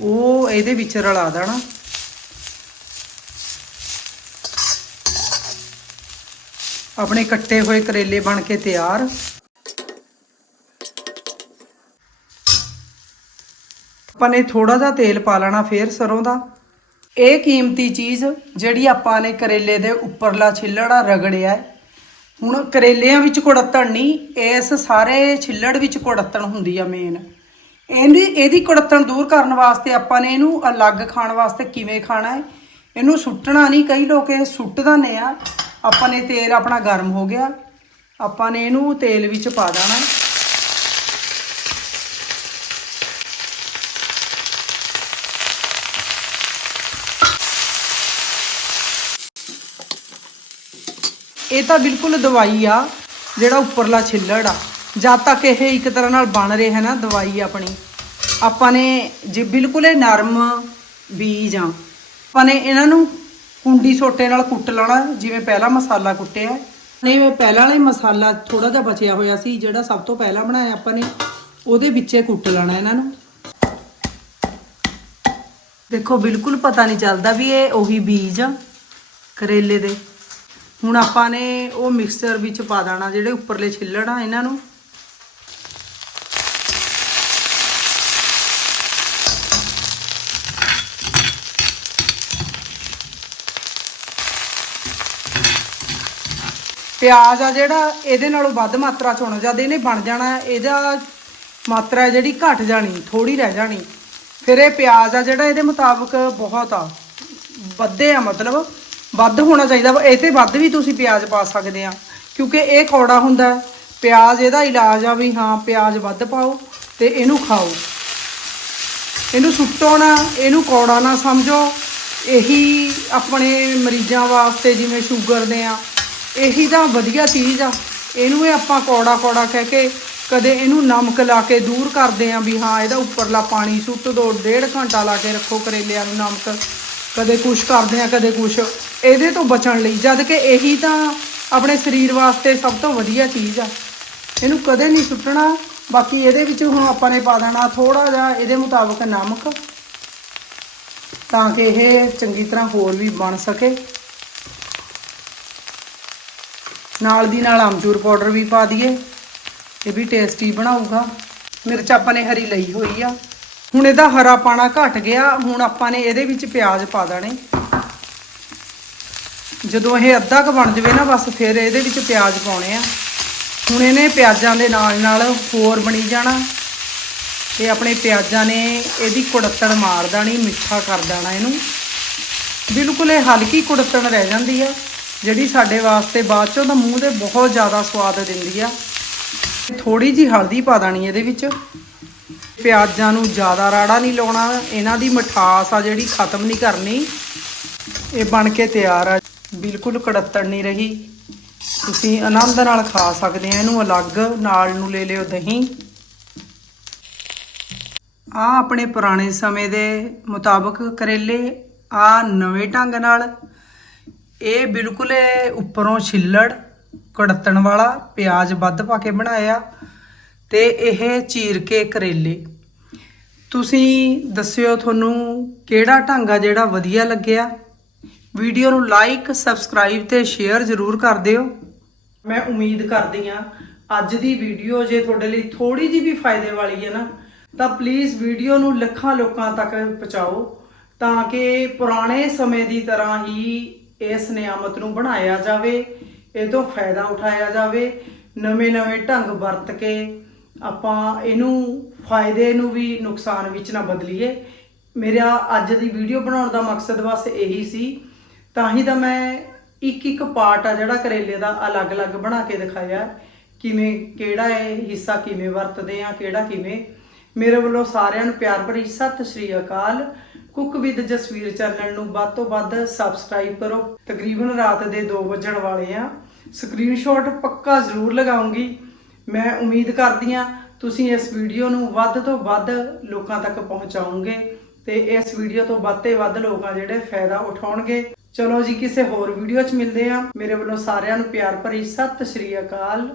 Speaker 1: ਉਹ ਇਹਦੇ ਵਿੱਚ ਰਲਾ ਦੇਣਾ। ਆਪਣੇ ਕੱਟੇ ਹੋਏ ਕਰੇਲੇ ਬਣ ਕੇ ਤਿਆਰ। ਆਪਾਂ ਨੇ ਥੋੜਾ ਜਿਹਾ ਤੇਲ ਪਾ ਲੈਣਾ ਫੇਰ ਸਰੋਂ ਦਾ। ਇਹ ਕੀਮਤੀ ਚੀਜ਼ ਜਿਹੜੀ ਆਪਾਂ ਨੇ ਕਰੇਲੇ ਦੇ ਉੱਪਰਲਾ ਛਿੱਲੜਾ ਰਗੜਿਆ ਹੁਣ ਕਰੇਲਿਆਂ ਵਿੱਚ ਕੁੜੱਤਣ ਨਹੀਂ, ਇਸ ਸਾਰੇ ਛਿੱਲੜ ਵਿੱਚ ਕੁੜੱਤਣ ਹੁੰਦੀ ਆ ਮੇਨ ਇਹਦੀ ਇਹਦੀ ਕੁੜੱਤਣ ਦੂਰ ਕਰਨ ਵਾਸਤੇ ਆਪਾਂ ਨੇ ਇਹਨੂੰ ਅਲੱਗ ਖਾਣ ਵਾਸਤੇ ਕਿਵੇਂ ਖਾਣਾ ਹੈ? ਇਹਨੂੰ ਸੁੱਟਣਾ ਨਹੀਂ, ਕਈ ਲੋਕ ਇਹ ਸੁੱਟ ਦਿੰਦੇ ਆ। ਆਪਾਂ ਨੇ ਤੇਲ ਆਪਣਾ ਗਰਮ ਹੋ ਗਿਆ। ਆਪਾਂ ਨੇ ਇਹਨੂੰ ਤੇਲ ਵਿੱਚ ਪਾ ਦੇਣਾ ਇਹ ਤਾਂ ਬਿਲਕੁਲ ਦਵਾਈ ਆ, ਜਿਹੜਾ ਉੱਪਰਲਾ ਛਿੱਲੜ ਆ। ਜਦ ਤੱਕ ਇਹ ਇੱਕ ਤਰ੍ਹਾਂ ਨਾਲ ਬਣ ਰਿਹਾ ਹੈ ਨਾ, ਦਵਾਈ ਆਪਣੀ। ਆਪਾਂ ਨੇ ਜੇ ਬਿਲਕੁਲ ਇਹ ਨਰਮ ਬੀਜ ਆ, ਆਪਾਂ ਨੇ ਇਹਨਾਂ ਨੂੰ ਕੁੰਡੀ ਸੋਟੇ ਨਾਲ ਕੁੱਟ ਲੈਣਾ, ਜਿਵੇਂ ਪਹਿਲਾ ਮਸਾਲਾ ਕੁੱਟਿਆ। ਨਹੀਂ ਮੈਂ ਪਹਿਲਾਂ ਵਾਲਾ ਹੀ ਮਸਾਲਾ ਥੋੜਾ ਜਿਹਾ ਬਚਿਆ ਹੋਇਆ ਸੀ, ਜਿਹੜਾ ਸਭ ਤੋਂ ਪਹਿਲਾਂ ਬਣਾਇਆ ਆਪਾਂ ਨੇ, ਉਹਦੇ ਵਿੱਚੇ ਕੁੱਟ ਲੈਣਾ ਇਹਨਾਂ ਨੂੰ। ਦੇਖੋ, ਬਿਲਕੁਲ ਪਤਾ ਨਹੀਂ ਚੱਲਦਾ ਵੀ ਇਹ ਉਹੀ ਬੀਜ ਆ, ਕਰੇਲੇ ਦੇ। ਹੁਣ ਆਪਾਂ ਨੇ ਉਹ ਮਿਕਸਚਰ ਵਿੱਚ ਪਾ ਦੇਣਾ, ਜਿਹੜੇ ਉੱਪਰਲੇ ਛਿੱਲੜ ਆ, ਇਹਨਾਂ ਨੂੰ। ਪਿਆਜ਼ ਆ ਜਿਹੜਾ, ਇਹਦੇ ਨਾਲੋਂ ਵੱਧ ਮਾਤਰਾ ਚ ਹੋਣਾ ਜਦ ਇਹਨੇ ਬਣ ਜਾਣਾ, ਇਹਦਾ ਮਾਤਰਾ ਜਿਹੜੀ ਘਟ ਜਾਣੀ ਥੋੜੀ ਰਹਿ ਜਾਣੀ। ਫਿਰ ਇਹ ਪਿਆਜ਼ ਆ ਜਿਹੜਾ, ਇਹਦੇ ਮੁਤਾਬਕ ਬਹੁਤ ਆ। ਵੱਧੇ ਆ ਮਤਲਬ। ਵੱਧ ਹੋਣਾ ਚਾਹੀਦਾ ਇਹ ਤੇ ਵੱਧ ਵੀ ਤੁਸੀਂ ਪਿਆਜ਼ ਪਾ ਸਕਦੇ ਆ। ਕਿਉਂਕਿ ਇਹ ਕੌੜਾ ਹੁੰਦਾ ਪਿਆਜ਼ ਇਹਦਾ ਇਲਾਜ ਆ ਵੀ ਹਾਂ, ਪਿਆਜ਼ ਵੱਧ ਪਾਓ ਤੇ ਇਹਨੂੰ ਖਾਓ। ਇਹਨੂੰ ਸੁੱਟੋ ਨਾ, ਇਹਨੂੰ ਕੌੜਾ ਨਾ ਸਮਝੋ। ਇਹੀ ਆਪਣੇ ਮਰੀਜ਼ਾਂ ਵਾਸਤੇ ਜਿਵੇਂ ਸ਼ੂਗਰ ਦੇ ਆ। ਇਹੀ ਤਾਂ ਵਧੀਆ ਚੀਜ਼ ਆ। ਇਹਨੂੰ ਇਹ ਆਪਾਂ ਕੌੜਾ ਕੌੜਾ ਕਹਿ ਕੇ ਕਦੇ ਇਹਨੂੰ ਨਮਕ ਲਾ ਕੇ ਦੂਰ ਕਰਦੇ ਆ ਵੀ ਹਾਂ, ਇਹਦਾ ਉੱਪਰਲਾ ਪਾਣੀ ਸੁੱਟ ਦੋ, ਡੇਢ ਘੰਟਾ ਲਾ ਕੇ ਰੱਖੋ ਕਰੇਲਿਆਂ ਨੂੰ ਨਮਕ। ਕਦੇ ਕੁਛ ਕਰਦੇ ਆ, ਕਦੇ ਕੁਛ। ਇਹਦੇ ਤੋਂ ਬਚਣ ਲਈ, ਜਦ ਕਿ ਇਹੀ ਤਾਂ ਆਪਣੇ ਸਰੀਰ ਵਾਸਤੇ ਸਭ ਤੋਂ ਵਧੀਆ ਚੀਜ਼ ਆ। ਇਹਨੂੰ ਕਦੇ ਨਹੀਂ ਸੁੱਟਣਾ। ਬਾਕੀ ਇਹਦੇ ਵਿੱਚ ਹੁਣ ਆਪਾਂ ਨੇ ਪਾ ਦੇਣਾ ਥੋੜਾ ਜਿਹਾ ਇਹਦੇ ਮੁਤਾਬਕ ਨਮਕ, ਤਾਂ ਕਿ ਇਹ ਚੰਗੀ ਤਰ੍ਹਾਂ ਹੋਰ ਵੀ ਬਣ ਸਕੇ। ਨਾਲ ਦੀ ਨਾਲ ਆਮਚੂਰ ਪਾਊਡਰ ਵੀ ਪਾ ਦਈਏ। ਇਹ ਵੀ ਟੇਸਟੀ ਬਣਾਊਗਾ। ਮਿਰਚ ਆਪਾਂ ਨੇ ਹਰੀ ਲਈ ਹੋਈ ਆ। ਹੁਣ ਇਹਦਾ ਹਰਾ ਪਾਣਾ ਘਟ ਗਿਆ, ਹੁਣ ਆਪਾਂ ਨੇ ਇਹਦੇ ਵਿੱਚ ਪਿਆਜ਼ ਪਾ ਦੇਣੇ। ਜਦੋਂ ਇਹ ਅੱਧਾ ਕ ਬਣ ਜਵੇ ਨਾ, ਬਸ ਫਿਰ ਇਹਦੇ ਵਿੱਚ ਪਿਆਜ਼ ਪਾਉਣੇ ਆ। ਹੁਣ ਇਹਨੇ ਪਿਆਜ਼ਾਂ ਦੇ ਨਾਲ ਨਾਲ ਹੋਰ ਬਣੀ ਜਾਣਾ। ਤੇ ਆਪਣੇ ਪਿਆਜ਼ਾਂ ਨੇ ਇਹਦੀ ਕੁੜੱਤਣ ਮਾਰ ਦੇਣੀ, ਮਿੱਠਾ ਕਰ ਦੇਣਾ ਇਹਨੂੰ। ਬਿਲਕੁਲ ਇਹ ਹਲਕੀ ਕੁੜੱਤਣ ਰਹਿ ਜਾਂਦੀ ਆ, ਜਿਹੜੀ ਸਾਡੇ ਵਾਸਤੇ ਬਾਅਦ ਚੋਂ ਤਾਂ ਮੂੰਹ ਦੇ ਬਹੁਤ ਜ਼ਿਆਦਾ ਸਵਾਦ ਦਿੰਦੀ ਆ। ਥੋੜੀ ਜੀ ਹਲਦੀ ਪਾ ਦੇਣੀ ਇਹਦੇ ਵਿੱਚ। ਪਿਆਜ਼ਾਂ ਨੂੰ ਜ਼ਿਆਦਾ ਰਾੜਾ ਨਹੀਂ ਲਾਉਣਾ। ਇਹਨਾਂ ਦੀ ਮਿਠਾਸ ਆ ਜਿਹੜੀ ਖਤਮ ਨਹੀਂ ਕਰਨੀ। ਇਹ ਬਣ ਕੇ ਤਿਆਰ ਆ। ਬਿਲਕੁਲ ਕੜੱਤਣ ਨਹੀਂ ਰਹੀ। ਤੁਸੀਂ ਆਨੰਦ ਨਾਲ ਖਾ ਸਕਦੇ ਆ। ਇਹਨੂੰ ਅਲੱਗ ਨਾਲ ਨੂੰ ਲੈ ਲਿਓ ਦਹੀਂ। ਆ ਆਪਣੇ ਪੁਰਾਣੇ ਸਮੇਂ ਦੇ ਮੁਤਾਬਕ ਕਰੇਲੇ ਆ ਨਵੇਂ ਢੰਗ ਨਾਲ। ਇਹ ਬਿਲਕੁਲ ਉੱਪਰੋਂ ਛਿੱਲੜ, ਕੜਤਣ ਵਾਲਾ ਪਿਆਜ਼ ਵੱਧ ਪਾ ਕੇ ਬਣਾਇਆ। ਤੇ ਇਹ ਚੀਰ ਕੇ ਕਰੇਲੇ। ਤੁਸੀਂ ਦੱਸਿਓ ਤੁਹਾਨੂੰ ਕਿਹੜਾ ਢੰਗ ਆ ਜਿਹੜਾ ਵਧੀਆ ਲੱਗਿਆ? ਵੀਡੀਓ ਨੂੰ ਲਾਈਕ ਸਬਸਕ੍ਰਾਈਬ ਤੇ ਸ਼ੇਅਰ ਜ਼ਰੂਰ ਕਰ ਦਿਓ। ਮੈਂ ਉਮੀਦ ਕਰਦੀ ਆ ਅੱਜ ਦੀ ਵੀਡੀਓ ਜੇ ਤੁਹਾਡੇ ਲਈ ਥੋੜੀ ਜੀ ਵੀ ਫਾਇਦੇ ਵਾਲੀ ਹੈ ਨਾ, ਤਾਂ ਪਲੀਜ਼ ਵੀਡੀਓ ਨੂੰ ਲੱਖਾਂ ਲੋਕਾਂ ਤੱਕ ਪਹੁੰਚਾਓ ਤਾਂ ਕਿ ਪੁਰਾਣੇ ਸਮੇਂ ਦੀ ਤਰ੍ਹਾਂ ਹੀ ਇਸ ਨਿਆਮਤ ਨੂੰ ਬਣਾਇਆ ਜਾਵੇ ਇਹ ਤੋਂ ਫਾਇਦਾ ਉਠਾਇਆ ਜਾਵੇ, ਨਵੇਂ-ਨਵੇਂ ਢੰਗ ਵਰਤ ਕੇ ਆਪਾਂ ਇਹਨੂੰ ਫਾਇਦੇ ਨੂੰ ਵੀ ਨੁਕਸਾਨ ਵਿੱਚ ਨਾ ਬਦਲੀਏ। ਮੇਰਾ ਅੱਜ ਦੀ ਵੀਡੀਓ ਬਣਾਉਣ ਦਾ ਮਕਸਦ ਬਸ ਇਹੀ ਸੀ। ਤਾਂ ਹੀ ਤਾਂ ਮੈਂ ਇੱਕ ਇੱਕ ਪਾਰਟ ਆ ਜਿਹੜਾ ਕਰੇਲੇ ਦਾ ਅਲੱਗ-ਅਲੱਗ ਬਣਾ ਕੇ ਦਿਖਾਇਆ। ਕਿਵੇਂ, ਕਿਹੜਾ ਹੈ ਹਿੱਸਾ ਕਿਵੇਂ ਵਰਤਦੇ ਆ, ਕਿਹੜਾ ਕਿਵੇਂ। ਮੇਰੇ ਵੱਲੋਂ ਸਾਰਿਆਂ ਨੂੰ ਪਿਆਰ ਭਰੀ ਸਤਿ ਸ਼੍ਰੀ ਅਕਾਲ। ਕੁੱਕ ਵਿਦ ਜਸਵੀਰ ਚੈਨਲ ਨੂੰ ਵੱਧ ਤੋਂ ਵੱਧ ਸਬਸਕ੍ਰਾਈਬ ਕਰੋ। ਤਕਰੀਬਨ ਰਾਤ ਦੇ 2 ਵਜਣ ਵਾਲੇ ਆ। ਸਕਰੀਨਸ਼ਾਟ ਪੱਕਾ ਜ਼ਰੂਰ ਲਗਾਉਂਗੀ। ਮੈਂ ਉਮੀਦ ਕਰਦੀ ਹਾਂ ਤੁਸੀਂ ਇਸ ਵੀਡੀਓ ਨੂੰ ਵੱਧ ਤੋਂ ਵੱਧ ਲੋਕਾਂ ਤੱਕ ਪਹੁੰਚਾਓਗੇ ਤੇ ਇਸ ਵੀਡੀਓ ਤੋਂ ਵੱਧ ਤੇ ਵੱਧ ਲੋਕ ਆ ਜਿਹੜੇ ਫਾਇਦਾ ਉਠਾਉਣਗੇ। ਚਲੋ ਜੀ, ਕਿਸੇ ਹੋਰ ਵੀਡੀਓ 'ਚ ਮਿਲਦੇ ਆ ਮੇਰੇ ਵੱਲੋਂ ਸਾਰਿਆਂ ਨੂੰ ਪਿਆਰ ਭਰੀ ਸਤਿ ਸ਼੍ਰੀ ਅਕਾਲ।